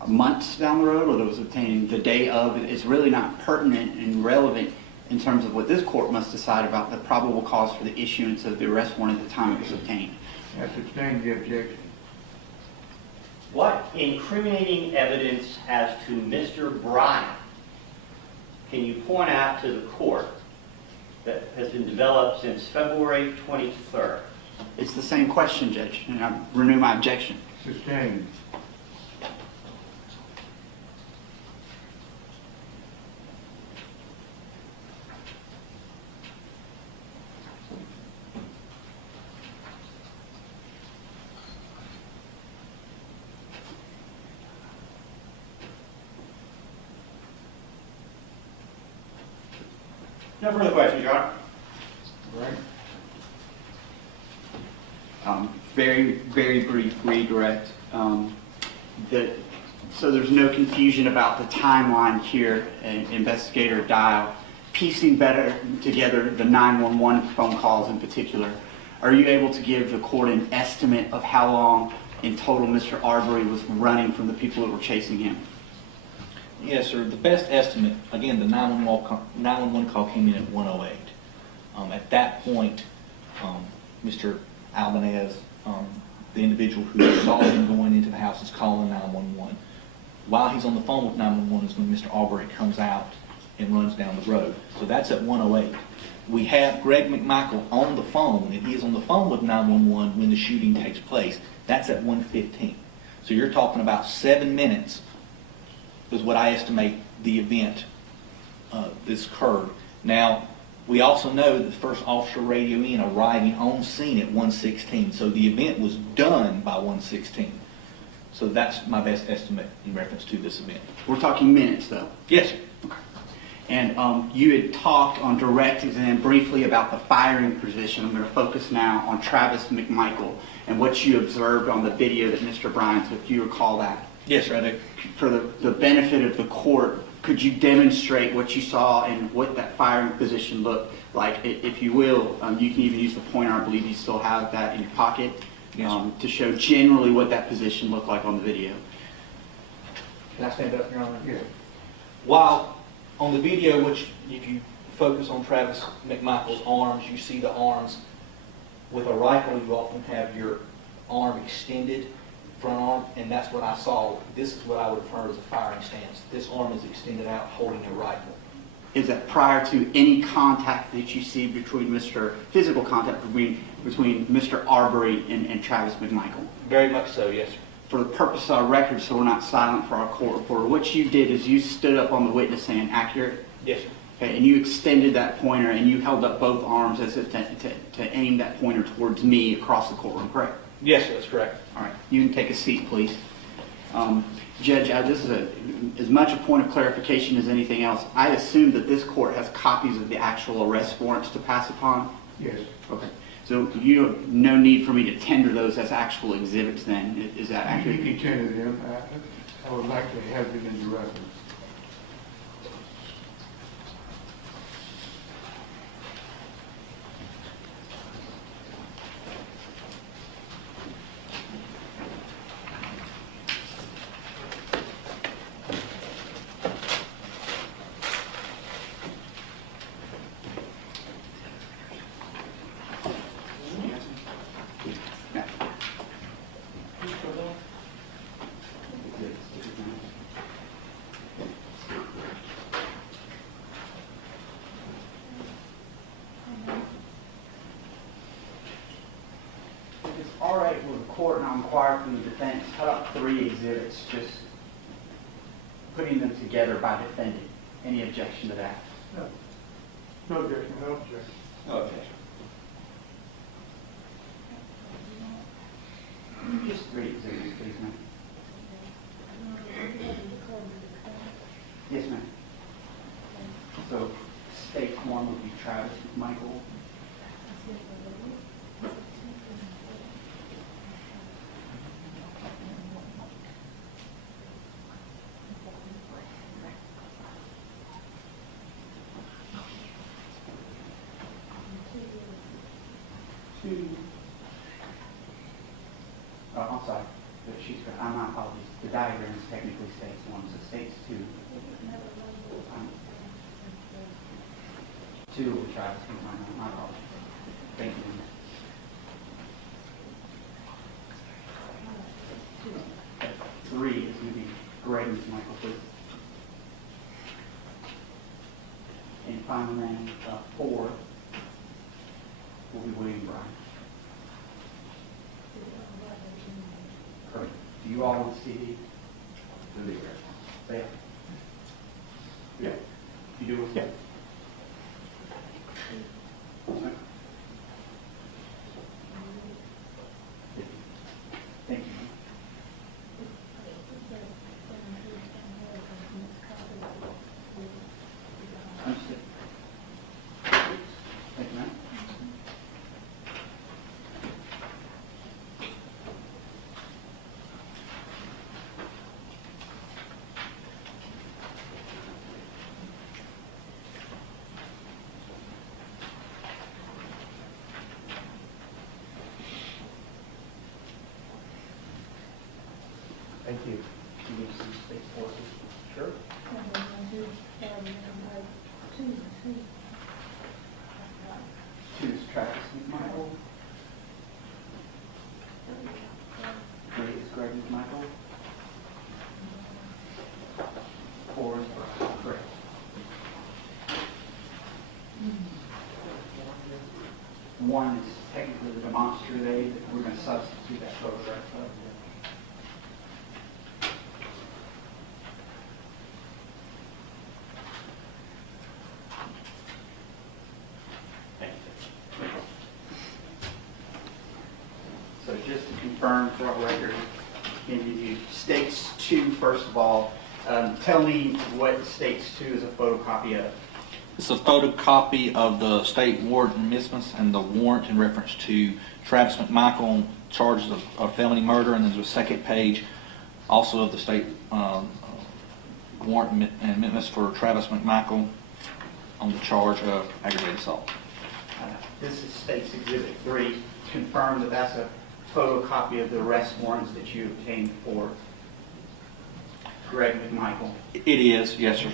months down the road or that was obtained the day of, it's really not pertinent and relevant in terms of what this court must decide about the probable cause for the issuance of the arrest warrant at the time it was obtained. I sustain the objection. What incriminating evidence as to Mr. Bryan can you point out to the court that has been developed since February 23rd? It's the same question, Judge, and I renew my objection. Sustained. No further questions, Your Honor. Right? Very, very brief redirect. So there's no confusion about the timeline here, Investigator Dial, piecing better together the 911 phone calls in particular. Are you able to give the court an estimate of how long in total Mr. Arbery was running from the people that were chasing him? Yes, sir. The best estimate, again, the 911 call came in at 1:08. At that point, Mr. Albanez, the individual who saw him going into the house, is calling 911. While he's on the phone with 911 is when Mr. Arbery comes out and runs down the road. So that's at 1:08. We have Greg McMichael on the phone, and he is on the phone with 911 when the shooting takes place. That's at 1:15. So you're talking about 7 minutes is what I estimate the event this occurred. Now, we also know that the first officer radio in arriving on scene at 1:16. So the event was done by 1:16. So that's my best estimate in reference to this event. We're talking minutes, though. Yes, sir. And you had talked on direct exam briefly about the firing position. I'm going to focus now on Travis McMichael and what you observed on the video that Mr. Bryan took. Do you recall that? Yes, sir, I do. For the benefit of the court, could you demonstrate what you saw and what that firing position looked like? If you will, you can even use the pointer. I believe you still have that in your pocket, Yes, to show generally what that position looked like on the video. Can I stand up, Your Honor? Yeah. While on the video, which if you focus on Travis McMichael's arms, you see the arms. With a rifle, you often have your arm extended, front arm, and that's what I saw. This is what I would refer as a firing stance. This arm is extended out holding a rifle. Is that prior to any contact that you see physical contact between Mr. Arbery and Travis McMichael? Very much so, yes, sir. For the purpose of our record, so we're not silent for our court reporter, what you did is you stood up on the witness stand, accurate? Yes, sir. Okay, and you extended that pointer and you held up both arms as if to aim that pointer towards me across the courtroom, correct? Yes, sir, that's correct. All right, you can take a seat, please. Judge, this is as much a point of clarification as anything else. I assume that this court has copies of the actual arrest warrants to pass upon? Yes. Okay. So you have no need for me to tender those as actual exhibits then? Is that You accurate? can tender them. I would like to have them in the record. court, and I'll inquire from the defense, how about 3 exhibits, just putting them together by defendant? Any objection to that? No. No objection, no objection. Okay. Just 3 exhibits, please, ma'am. Yes, ma'am. So, state 1 would be Travis McMichael. I'm sorry, but my apologies. The diagrams technically states 1, so states 2. 2 will try to speak my apologies. Thank you. Three is going to be Gregory McMichael, please. And final name 4 will be William Bryan. Correct. Do you all want to see these? Yeah. Yeah. You do? Yeah. Thank you. Understood. Thank you, ma'am. Thank you. Can you some space forces? Sure. Two is Travis McMichael. 3 is Greg McMichael. 4 is Bryan. Correct. One is technically the demonstrative aid that we're going to substitute that photograph of. So just to confirm for our record, in states 2, first of all, tell me what states 2 is a photocopy of. It's a photocopy of the state warrant and dismiss and the warrant in reference to Travis McMichael on charges of felony murder, and there's a second page also of the state warrant and dismiss for Travis McMichael on the charge of aggravated assault. This is State's Exhibit 3. Confirm that that's a photocopy of the arrest warrants that you obtained for Greg McMichael. It is, yes, sir.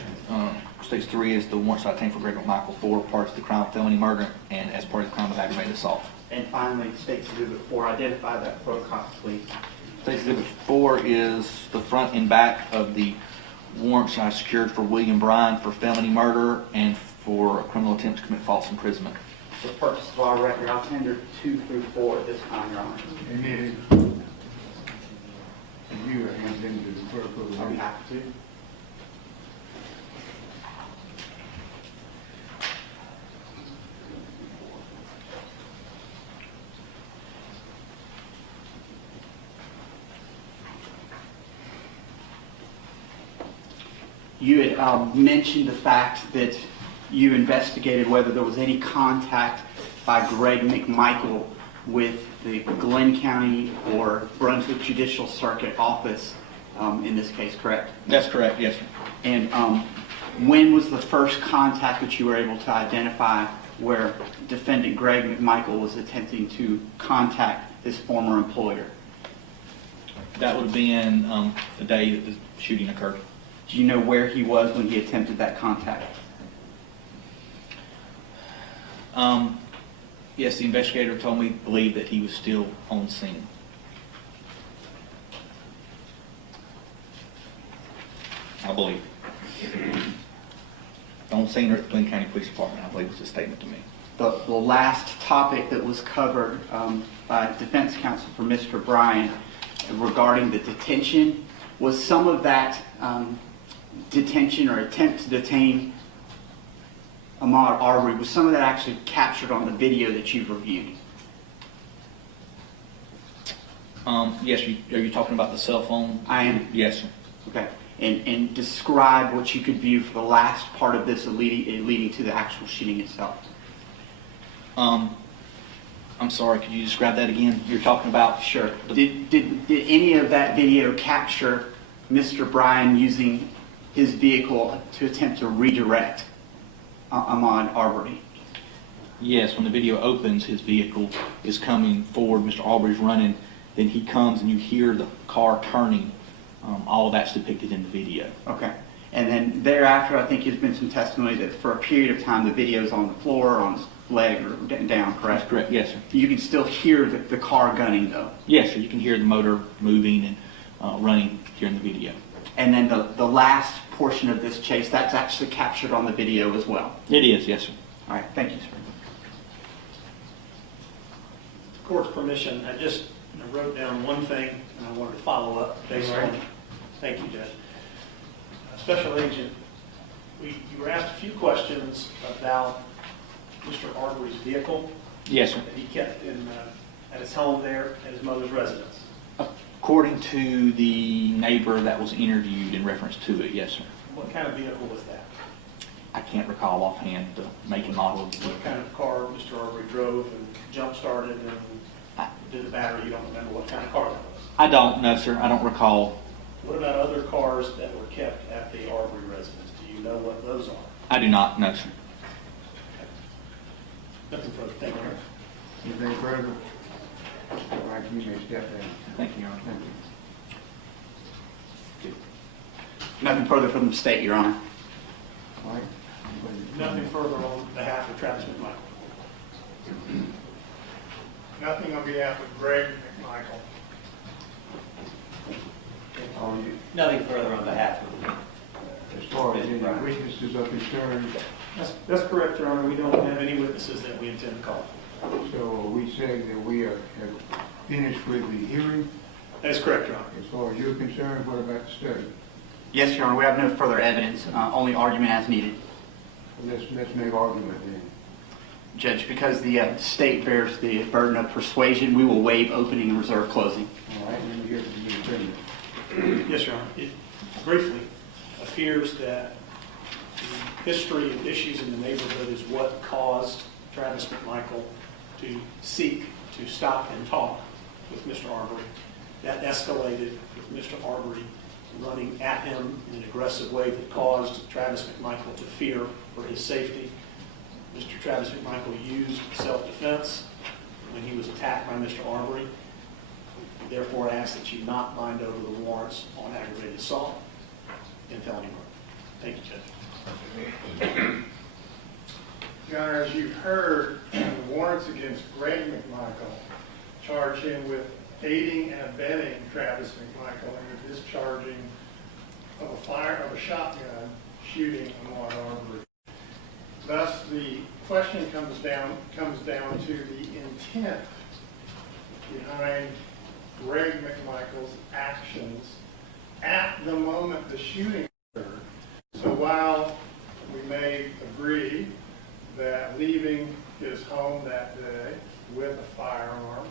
Stage 3 is the warrant citation for Gregory McMichael for parts of the crime of felony murder and as part of the crime of aggravated assault. And finally, State's Exhibit 4. Identify that photocopy, please. Stage Exhibit 4 is the front and back of the warrants I secured for William Bryan for felony murder and for a criminal attempt to commit false imprisonment. For the purpose of our record, I'll tender 2 through 4 at this time, Your Honor. And you are handed into the clerk of the Are we happy to? You had mentioned the fact that you investigated whether there was any contact by Greg McMichael with the Glynn County or Brunswick Judicial Circuit office in this case, correct? That's correct, yes, sir. And when was the first contact that you were able to identify where defendant Greg McMichael was attempting to contact his former employer? That would have been the day that the shooting occurred. Do you know where he was when he attempted that contact? Yes, the investigator told me to believe that he was still on scene. I believe. On scene or at the Glynn County Police Department, I believe was the statement to me. the last topic that was covered by defense counsel for Mr. Bryan regarding the detention was some of that detention or attempt to detain Ahmaud Arbery, was some of that actually captured on the video that you've reviewed? Yes, are you talking about the cell phone? I am. Yes, sir. Okay. And describe what you could view for the last part of this leading to the actual shooting itself. I'm sorry, could you describe that again? You're talking about? Sure. Did any of that video capture Mr. Bryan using his vehicle to attempt to redirect Ahmaud Arbery? Yes, when the video opens, his vehicle is coming forward, Mr. Arbery's running, then he comes and you hear the car turning. All of that's depicted in the video. Okay. And then thereafter, I think there's been some testimony that for a period of time the video is on the floor, or on his leg, or down, correct? That's correct, yes, sir. You can still hear the car gunning, though? Yes, sir, you can hear the motor moving and running during the video. And then the last portion of this chase, that's actually captured on the video as well? It is, yes, sir. All right, thank you, sir. With the court's permission, I just wrote down one thing and I wanted to follow up based on. Thank you, Judge. Special Agent, you were asked a few questions about Mr. Arbery's vehicle Yes, sir. that he kept at his home there at his mother's residence. According to the neighbor that was interviewed in reference to it, yes, sir. What kind of vehicle was that? I can't recall offhand the make and model of the What vehicle. kind of car Mr. Arbery drove and jump-started and did the battery? You don't remember what kind of car that was? I don't know, sir. I don't recall. What about other cars that were kept at the Arbery residence? Do you know what those are? I do not know, sir. Nothing further. Thank you. Anything further? All right, you may step down. Thank you, Your Honor. Thank you. Nothing further from the state, Your Honor. All right. Nothing further on behalf of Travis McMichael. Nothing on behalf of Greg McMichael. All you, Nothing further on behalf of as far as any witnesses are concerned, That's correct, Your Honor. We don't have any witnesses that we intend to call. so are we saying that we have finished with the hearing? That's correct, Your Honor. As far as you're concerned, what about the study? Yes, Your Honor, we have no further evidence, only argument as needed. Let's make argument then. Judge, because the state bears the burden of persuasion, we will waive opening and reserve closing. All right, let me hear from the attorney. Yes, Your Honor. It briefly appears that the history of issues in the neighborhood is what caused Travis McMichael to seek to stop and talk with Mr. Arbery. That escalated with Mr. Arbery running at him in an aggressive way that caused Travis McMichael to fear for his safety. Mr. Travis McMichael used self-defense when he was attacked by Mr. Arbery. Therefore, I ask that you not bind over the warrants on aggravated assault and felony murder. Thank you, Judge. Your Honor, as you've heard, the warrants against Greg McMichael charge him with aiding and abetting Travis McMichael in the discharging of a shotgun shooting Ahmaud Arbery. Thus, the question comes down to the intent behind Greg McMichael's actions at the moment the shooting occurred. So while we may agree that leaving his home that day with a firearm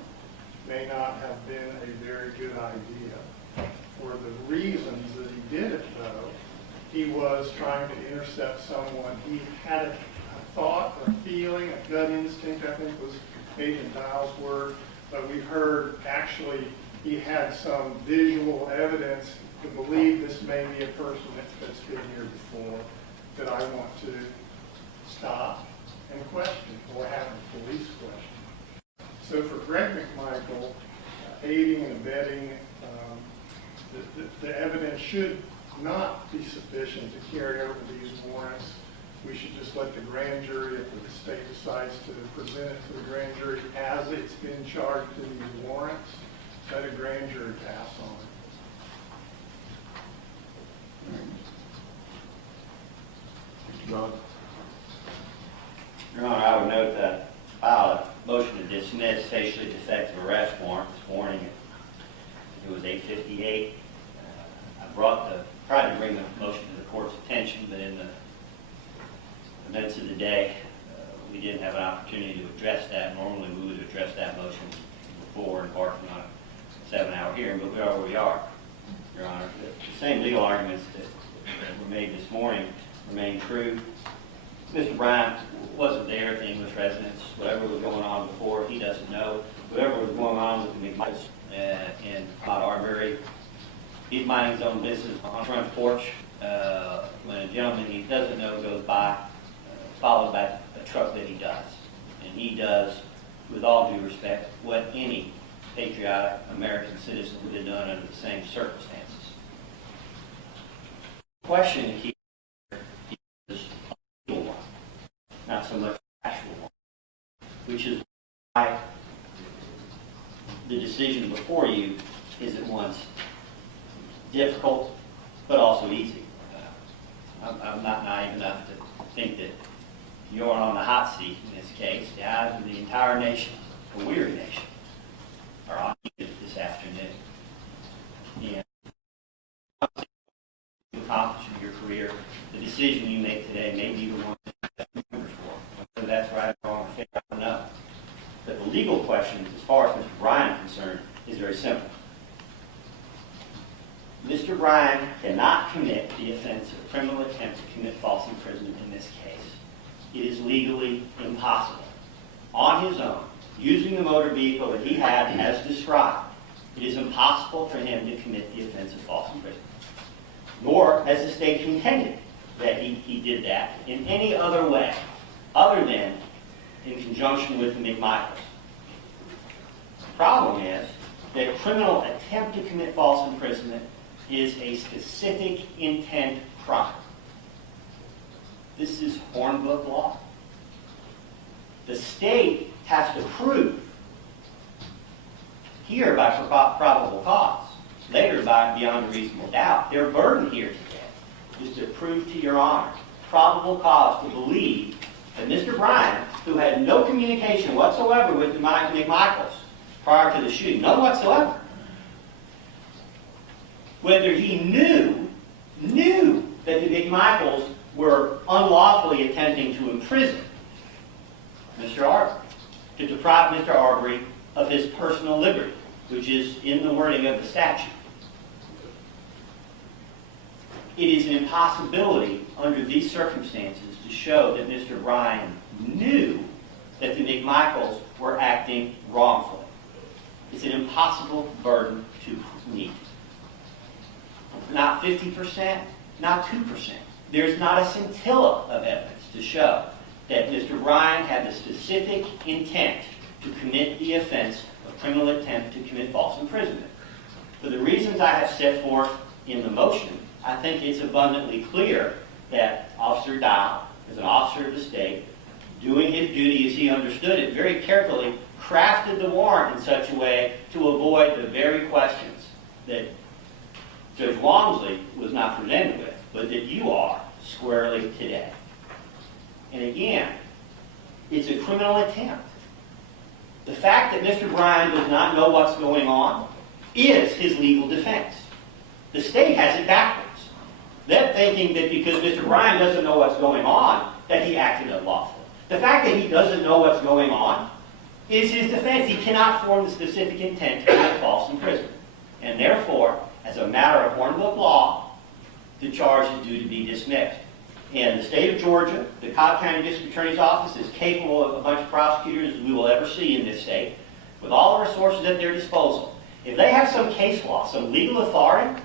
may not have been a very good idea, for the reasons that he did it though, he was trying to intercept someone. He had a thought, a feeling, a gut instinct, I think was Agent Dial's word, but we've heard actually he had some visual evidence to believe this may be a person that's been here before that I want to stop and question or have a police question. So for Greg McMichael, aiding and abetting, the evidence should not be sufficient to carry over these warrants. We should just let the grand jury, if the state decides to present it to the grand jury as it's been charged in these warrants, let a grand jury pass on it. Mr. Roddie? Your Honor, I would note that facially defective arrest warrant this morning. It was 8:58. I tried to bring the motion to the court's attention, but in the events of the day, we didn't have an opportunity to address that. Normally, we would address that motion before embarking on a 7-hour hearing, but we are where we are, Your Honor. The same legal arguments that were made this morning remain true. Mr. Bryan wasn't there at the English residence. Whatever was going on before, he doesn't know. Whatever was going on with the McMichaels and Ahmaud Arbery, he's minding his own business on the front porch when a gentleman he doesn't know goes by, followed by a truck that he does. And he does, with all due respect, what any patriotic American citizen would have done under the same circumstances. The question here is a legal one, not so much an actual one, which is why the decision before you is at once difficult but also easy. I'm not naive enough to think that you're on the hot seat in this case. The eyes of the entire nation, a weary nation, are on you this afternoon. And to accomplish in your career, the decision you make today may be the one that you remember for. Whether that's right or wrong, I don't know. But the legal question, as far as Mr. Bryan is concerned, is very simple. Mr. Bryan cannot commit the offense of criminal attempt to commit false imprisonment in this case. It is legally impossible. On his own, using the motor vehicle that he had as described, it is impossible for him to commit the offense of false imprisonment. Nor has the state contended that he did that in any other way, other than in conjunction with the McMichaels. The problem is that criminal attempt to commit false imprisonment is a specific intent crime. This is Hornbook law. The state has to prove, here by probable cause, later by beyond a reasonable doubt. Their burden here today is to prove to Your Honor probable cause to believe that Mr. Bryan, who had no communication whatsoever with the McMichaels prior to the shooting, none whatsoever, whether he knew that the McMichaels were unlawfully attempting to imprison Mr. Arbery, to deprive Mr. Arbery of his personal liberty, which is in the wording of the statute. It is an impossibility under these circumstances to show that Mr. Bryan knew that the McMichaels were acting wrongfully. It's an impossible burden to meet. Not 50%, not 2%. There's not a scintilla of evidence to show that Mr. Bryan had the specific intent to commit the offense of criminal attempt to commit false imprisonment. For the reasons I have set forth in the motion, I think it's abundantly clear that Officer Dow, as an officer of the state, doing his duty as he understood it, very carefully crafted the warrant in such a way to avoid the very questions that Judge Walmsley was not presented with, but that you are squarely today. And again, it's a criminal attempt. The fact that Mr. Bryan does not know what's going on is his legal defense. The state has it backwards. They're thinking that because Mr. Bryan doesn't know what's going on, that he acted unlawfully. The fact that he doesn't know what's going on is his defense. He cannot form the specific intent to commit false imprisonment. And therefore, as a matter of Hornbook law, the charge is due to be dismissed. In the state of Georgia, the Cobb County District Attorney's Office is capable of a bunch of prosecutors as we will ever see in this state, with all the resources at their disposal. If they have some case law, some legal authority,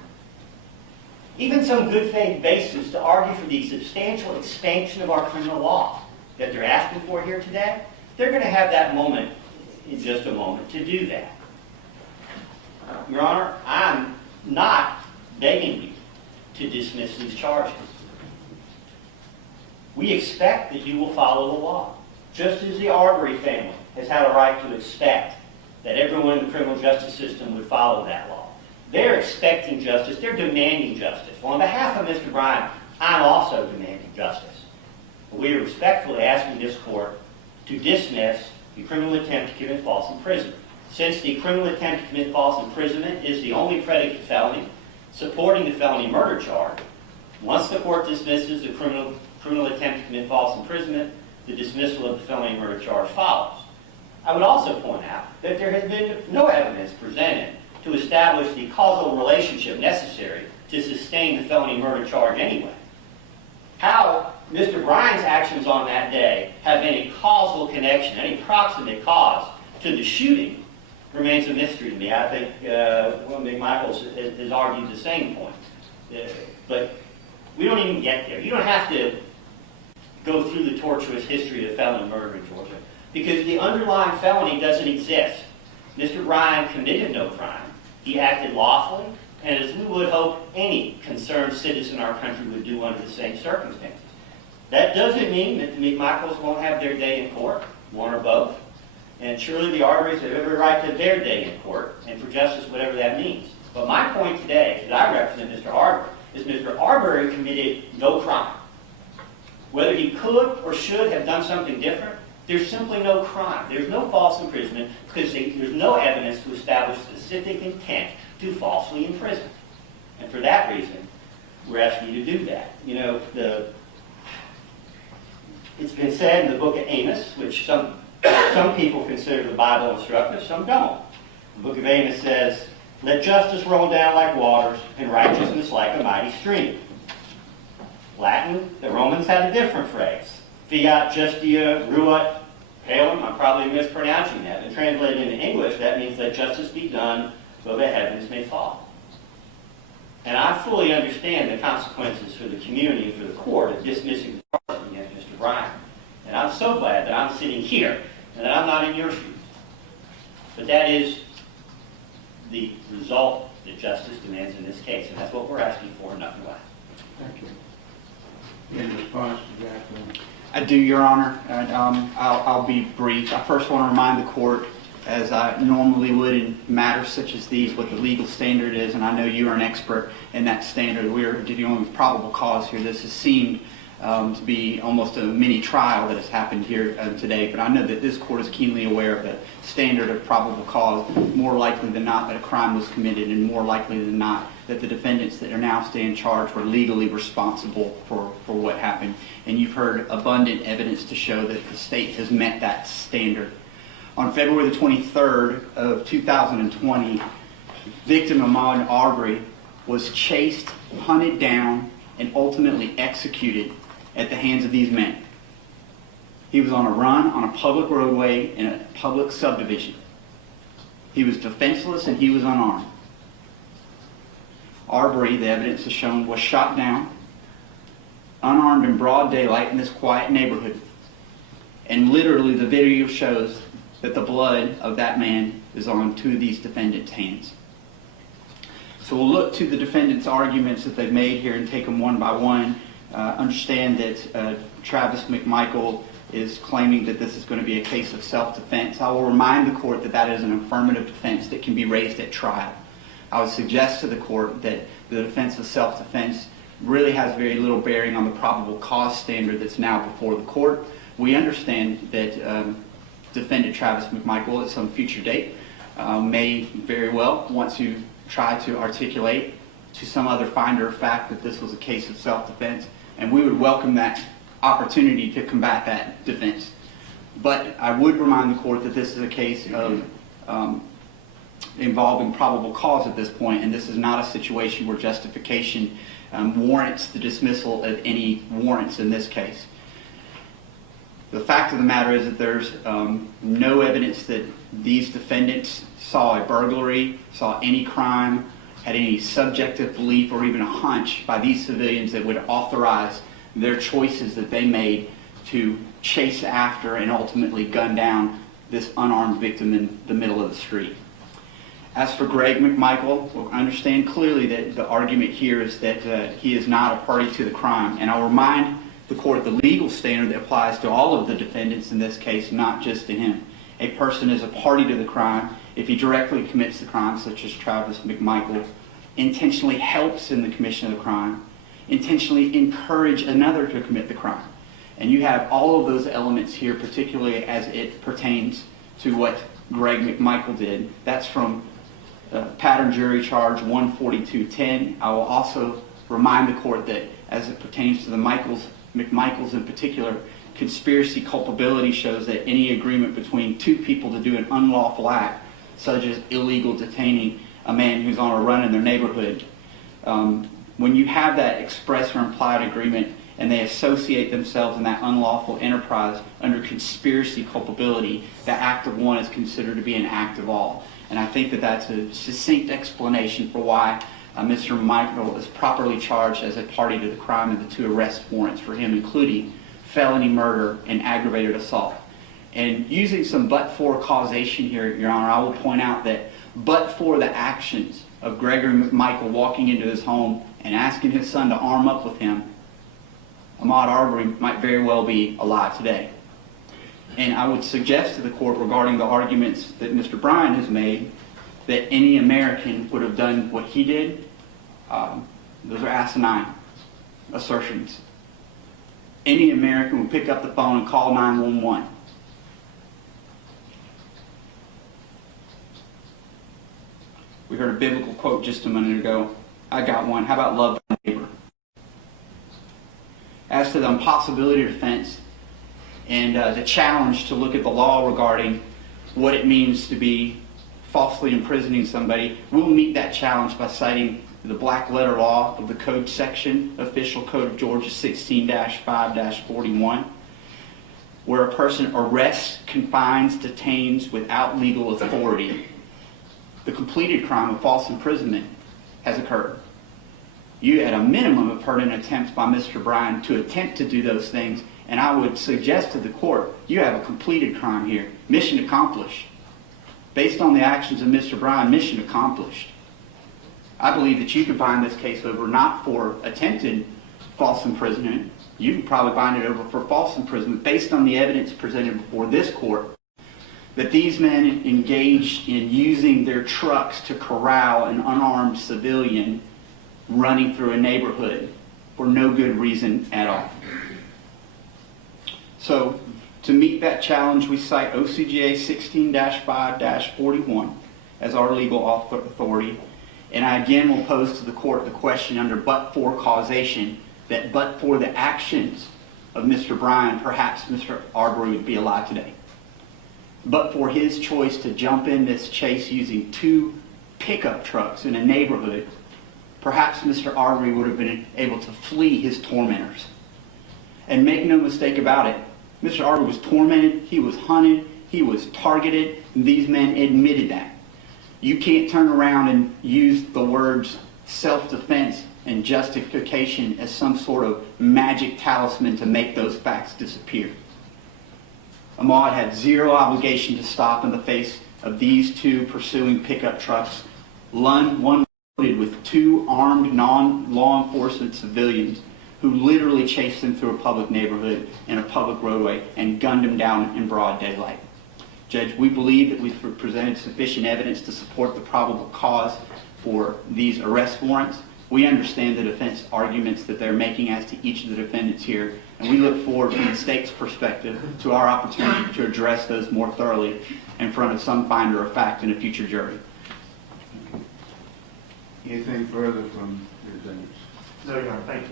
even some good faith basis to argue for the substantial expansion of our criminal law that they're asking for here today, they're going to have that moment in just a moment to do that. Your Honor, I'm not begging you to dismiss these charges. We expect that you will follow the law, just as the Arbery family has had a right to expect that everyone in the criminal justice system would follow that law. They're expecting justice. They're demanding justice. Well, on behalf of Mr. Bryan, I'm also demanding justice. We are respectfully asking this court to dismiss the criminal attempt to commit false imprisonment. Since the criminal attempt to commit false imprisonment is the only predicate felony supporting the felony murder charge, once the court dismisses the criminal attempt to commit false imprisonment, the dismissal of the felony murder charge follows. I would also point out that there has been no evidence presented to establish the causal relationship necessary to sustain the felony murder charge anyway. How Mr. Bryan's actions on that day have any causal connection, any proximate cause to the shooting remains a mystery to me. I think McMichael has argued the same point. But we don't even get there. You don't have to go through the tortuous history of felony murder in Georgia because the underlying felony doesn't exist. Mr. Bryan committed no crime. He acted lawfully, and as we would hope any concerned citizen in our country would do under the same circumstances. That doesn't mean that the McMichaels won't have their day in court, one or both. And surely the Arbery's have every right to their day in court, and for justice, whatever that means. But my point today, that I represent Mr. Arbery, is Mr. Arbery committed no crime. Whether he could or should have done something different, there's simply no crime. There's no false imprisonment because there's no evidence to establish specific intent to falsely imprison. And for that reason, we're asking you to do that. You know, it's been said in the book of Amos, which some people consider the Bible instructive, some don't. The book of Amos says, "Let justice roll down like waters and righteousness like a mighty stream." Latin, the Romans had a different phrase. Fiat justia ruat paelum. I'm probably mispronouncing that. And translated into English, that means let justice be done though the heavens may fall. And I fully understand the consequences for the community and for the court of dismissing the charges against Mr. Bryan. And I'm so glad that I'm sitting here and that I'm not in your shoes. But that is the result that justice demands in this case, and that's what we're asking for, nothing less. Thank you. In response to that, I do, Your Honor. And, I'll be brief. I first want to remind the court, as I normally would in matters such as these, what the legal standard is, and I know you are an expert in that standard. We're dealing with probable cause here. This has seemed to be almost a mini trial that has happened here today, but I know that this court is keenly aware of the standard of probable cause, more likely than not that a crime was committed, and more likely than not that the defendants that are now stand charged were legally responsible for what happened. And you've heard abundant evidence to show that the state has met that standard. On February the 23rd of 2020, victim Ahmaud Arbery was chased, hunted down, and ultimately executed at the hands of these men. He was on a run on a public roadway in a public subdivision. He was defenseless and he was unarmed. Arbery, the evidence has shown, was shot down, unarmed in broad daylight in this quiet neighborhood. And literally the video shows that the blood of that man is on two of these defendants' hands. So we'll look to the defendants' arguments that they've made here and take them one by one. Understand that Travis McMichael is claiming that this is going to be a case of self-defense. I will remind the court that that is an affirmative defense that can be raised at trial. I would suggest to the court that the defense of self-defense really has very little bearing on the probable cause standard that's now before the court. We understand that defendant Travis McMichael at some future date may very well want to try to articulate to some other finder of fact that this was a case of self-defense, and we would welcome that opportunity to combat that defense. But I would remind the court that this is a case of involving probable cause at this point, and this is not a situation where justification warrants the dismissal of any warrants in this case. The fact of the matter is that there's no evidence that these defendants saw a burglary, saw any crime, had any subjective belief or even a hunch by these civilians that would authorize their choices that they made to chase after and ultimately gun down this unarmed victim in the middle of the street. As for Greg McMichael, we'll understand clearly that the argument here is that he is not a party to the crime. And I'll remind the court the legal standard that applies to all of the defendants in this case, not just to him. A person is a party to the crime if he directly commits the crime, such as Travis McMichael, intentionally helps in the commission of the crime, intentionally encourage another to commit the crime. And you have all of those elements here, particularly as it pertains to what Greg McMichael did. That's from pattern jury charge 14210. I will also remind the court that as it pertains to the McMichaels in particular, conspiracy culpability shows that any agreement between two people to do an unlawful act, such as illegal detaining a man who's on a run in their neighborhood, when you have that express or implied agreement and they associate themselves in that unlawful enterprise under conspiracy culpability, the act of one is considered to be an act of all. And I think that that's a succinct explanation for why Mr. McMichael is properly charged as a party to the crime of the two arrest warrants for him, including felony murder and aggravated assault. And using some but-for causation here, Your Honor, I will point out that but for the actions of Gregory McMichael walking into his home and asking his son to arm up with him, Ahmaud Arbery might very well be alive today. And I would suggest to the court regarding the arguments that Mr. Bryan has made that any American would have done what he did. Those are asinine assertions. Any American would pick up the phone and call 911. We heard a biblical quote just a minute ago. I got one. How about love thy neighbor? As to the impossibility defense and the challenge to look at the law regarding what it means to be falsely imprisoning somebody, we'll meet that challenge by citing the black letter law of the code section, Official Code of Georgia 16-5-41, where a person arrests, confines, detains without legal authority. The completed crime of false imprisonment has occurred. You, at a minimum, have heard an attempt by Mr. Bryan to attempt to do those things, and I would suggest to the court, you have a completed crime here. Mission accomplished. Based on the actions of Mr. Bryan, mission accomplished. I believe that you could bind this case over not for attempted false imprisonment. You could probably bind it over for false imprisonment based on the evidence presented before this court that these men engaged in using their trucks to corral an unarmed civilian running through a neighborhood for no good reason at all. So, to meet that challenge, we cite OCGA 16-5-41 as our legal authority. And I again will pose to the court the question under but-for causation, that but for the actions of Mr. Bryan, perhaps Mr. Arbery would be alive today. But for his choice to jump in this chase using two pickup trucks in a neighborhood, perhaps Mr. Arbery would have been able to flee his tormentors. And make no mistake about it, Mr. Arbery was tormented, he was hunted, he was targeted, and these men admitted that. You can't turn around and use the words self-defense and justification as some sort of magic talisman to make those facts disappear. Ahmaud had zero obligation to stop in the face of these two pursuing pickup trucks, one loaded with two armed non-law enforcement civilians who literally chased them through a public neighborhood and a public roadway and gunned them down in broad daylight. Judge, we believe that we've presented sufficient evidence to support the probable cause for these arrest warrants. We understand the defense arguments that they're making as to each of the defendants here, and we look forward from the state's perspective to our opportunity to address those more thoroughly in front of some finder of fact in a future jury. Anything further from your defendants? No, Your Honor, thank you.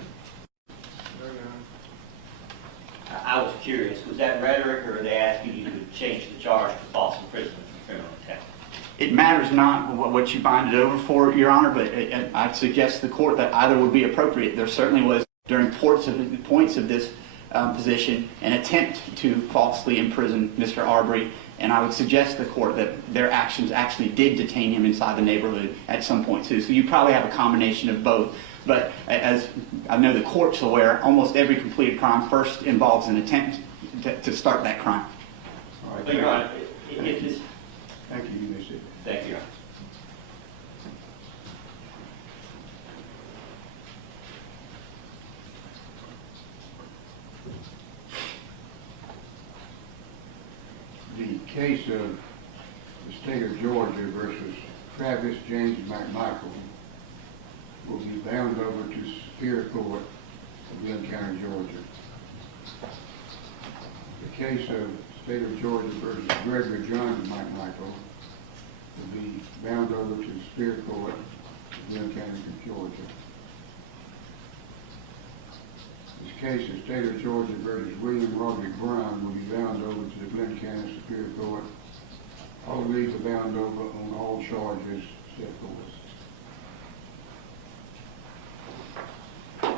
I was curious, was that rhetoric, or are they asking you to change the charge to false imprisonment for criminal intent? It matters not what you bind it over for, Your Honor, but I'd suggest to the court that either would be appropriate. There certainly was, during points of this position, an attempt to falsely imprison Mr. Arbery, and I would suggest to the court that their actions actually did detain him inside the neighborhood at some point too. So you probably have a combination of both. But as I know the court's aware, almost every completed crime first involves an attempt to start that crime. All right. But Your Honor, Thank you. Thank you, you may sit. Thank you, Your Honor. The case of the state of Georgia versus Travis James McMichael will be bound over to Superior Court of Glynn County, Georgia. The case of State of Georgia versus Gregory McMichael will be bound over to the Superior Court of Glynn County, Georgia. This case of State of Georgia versus Roddie Bryan will be bound over to the Glynn County Superior Court. All of these are bound over on all charges set forth.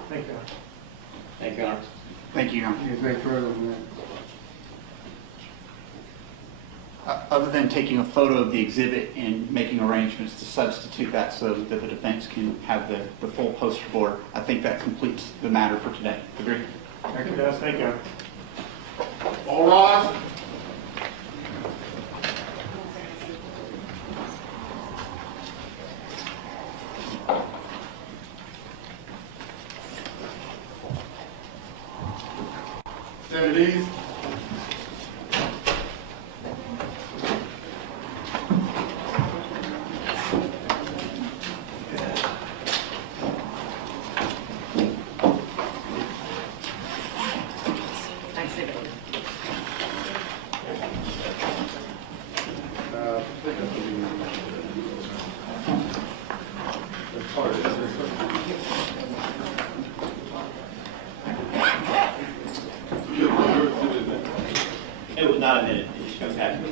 Thank you. Thank you, Your Honor. Thank you, Your Honor. Anything further on that? Other than taking a photo of the exhibit and making arrangements to substitute that so that the defense can have the full poster board, I think that completes the matter for today. Agree? Thank you, Dennis. Thank you. All rise. Stand at ease. It was not a minute, it just comes after.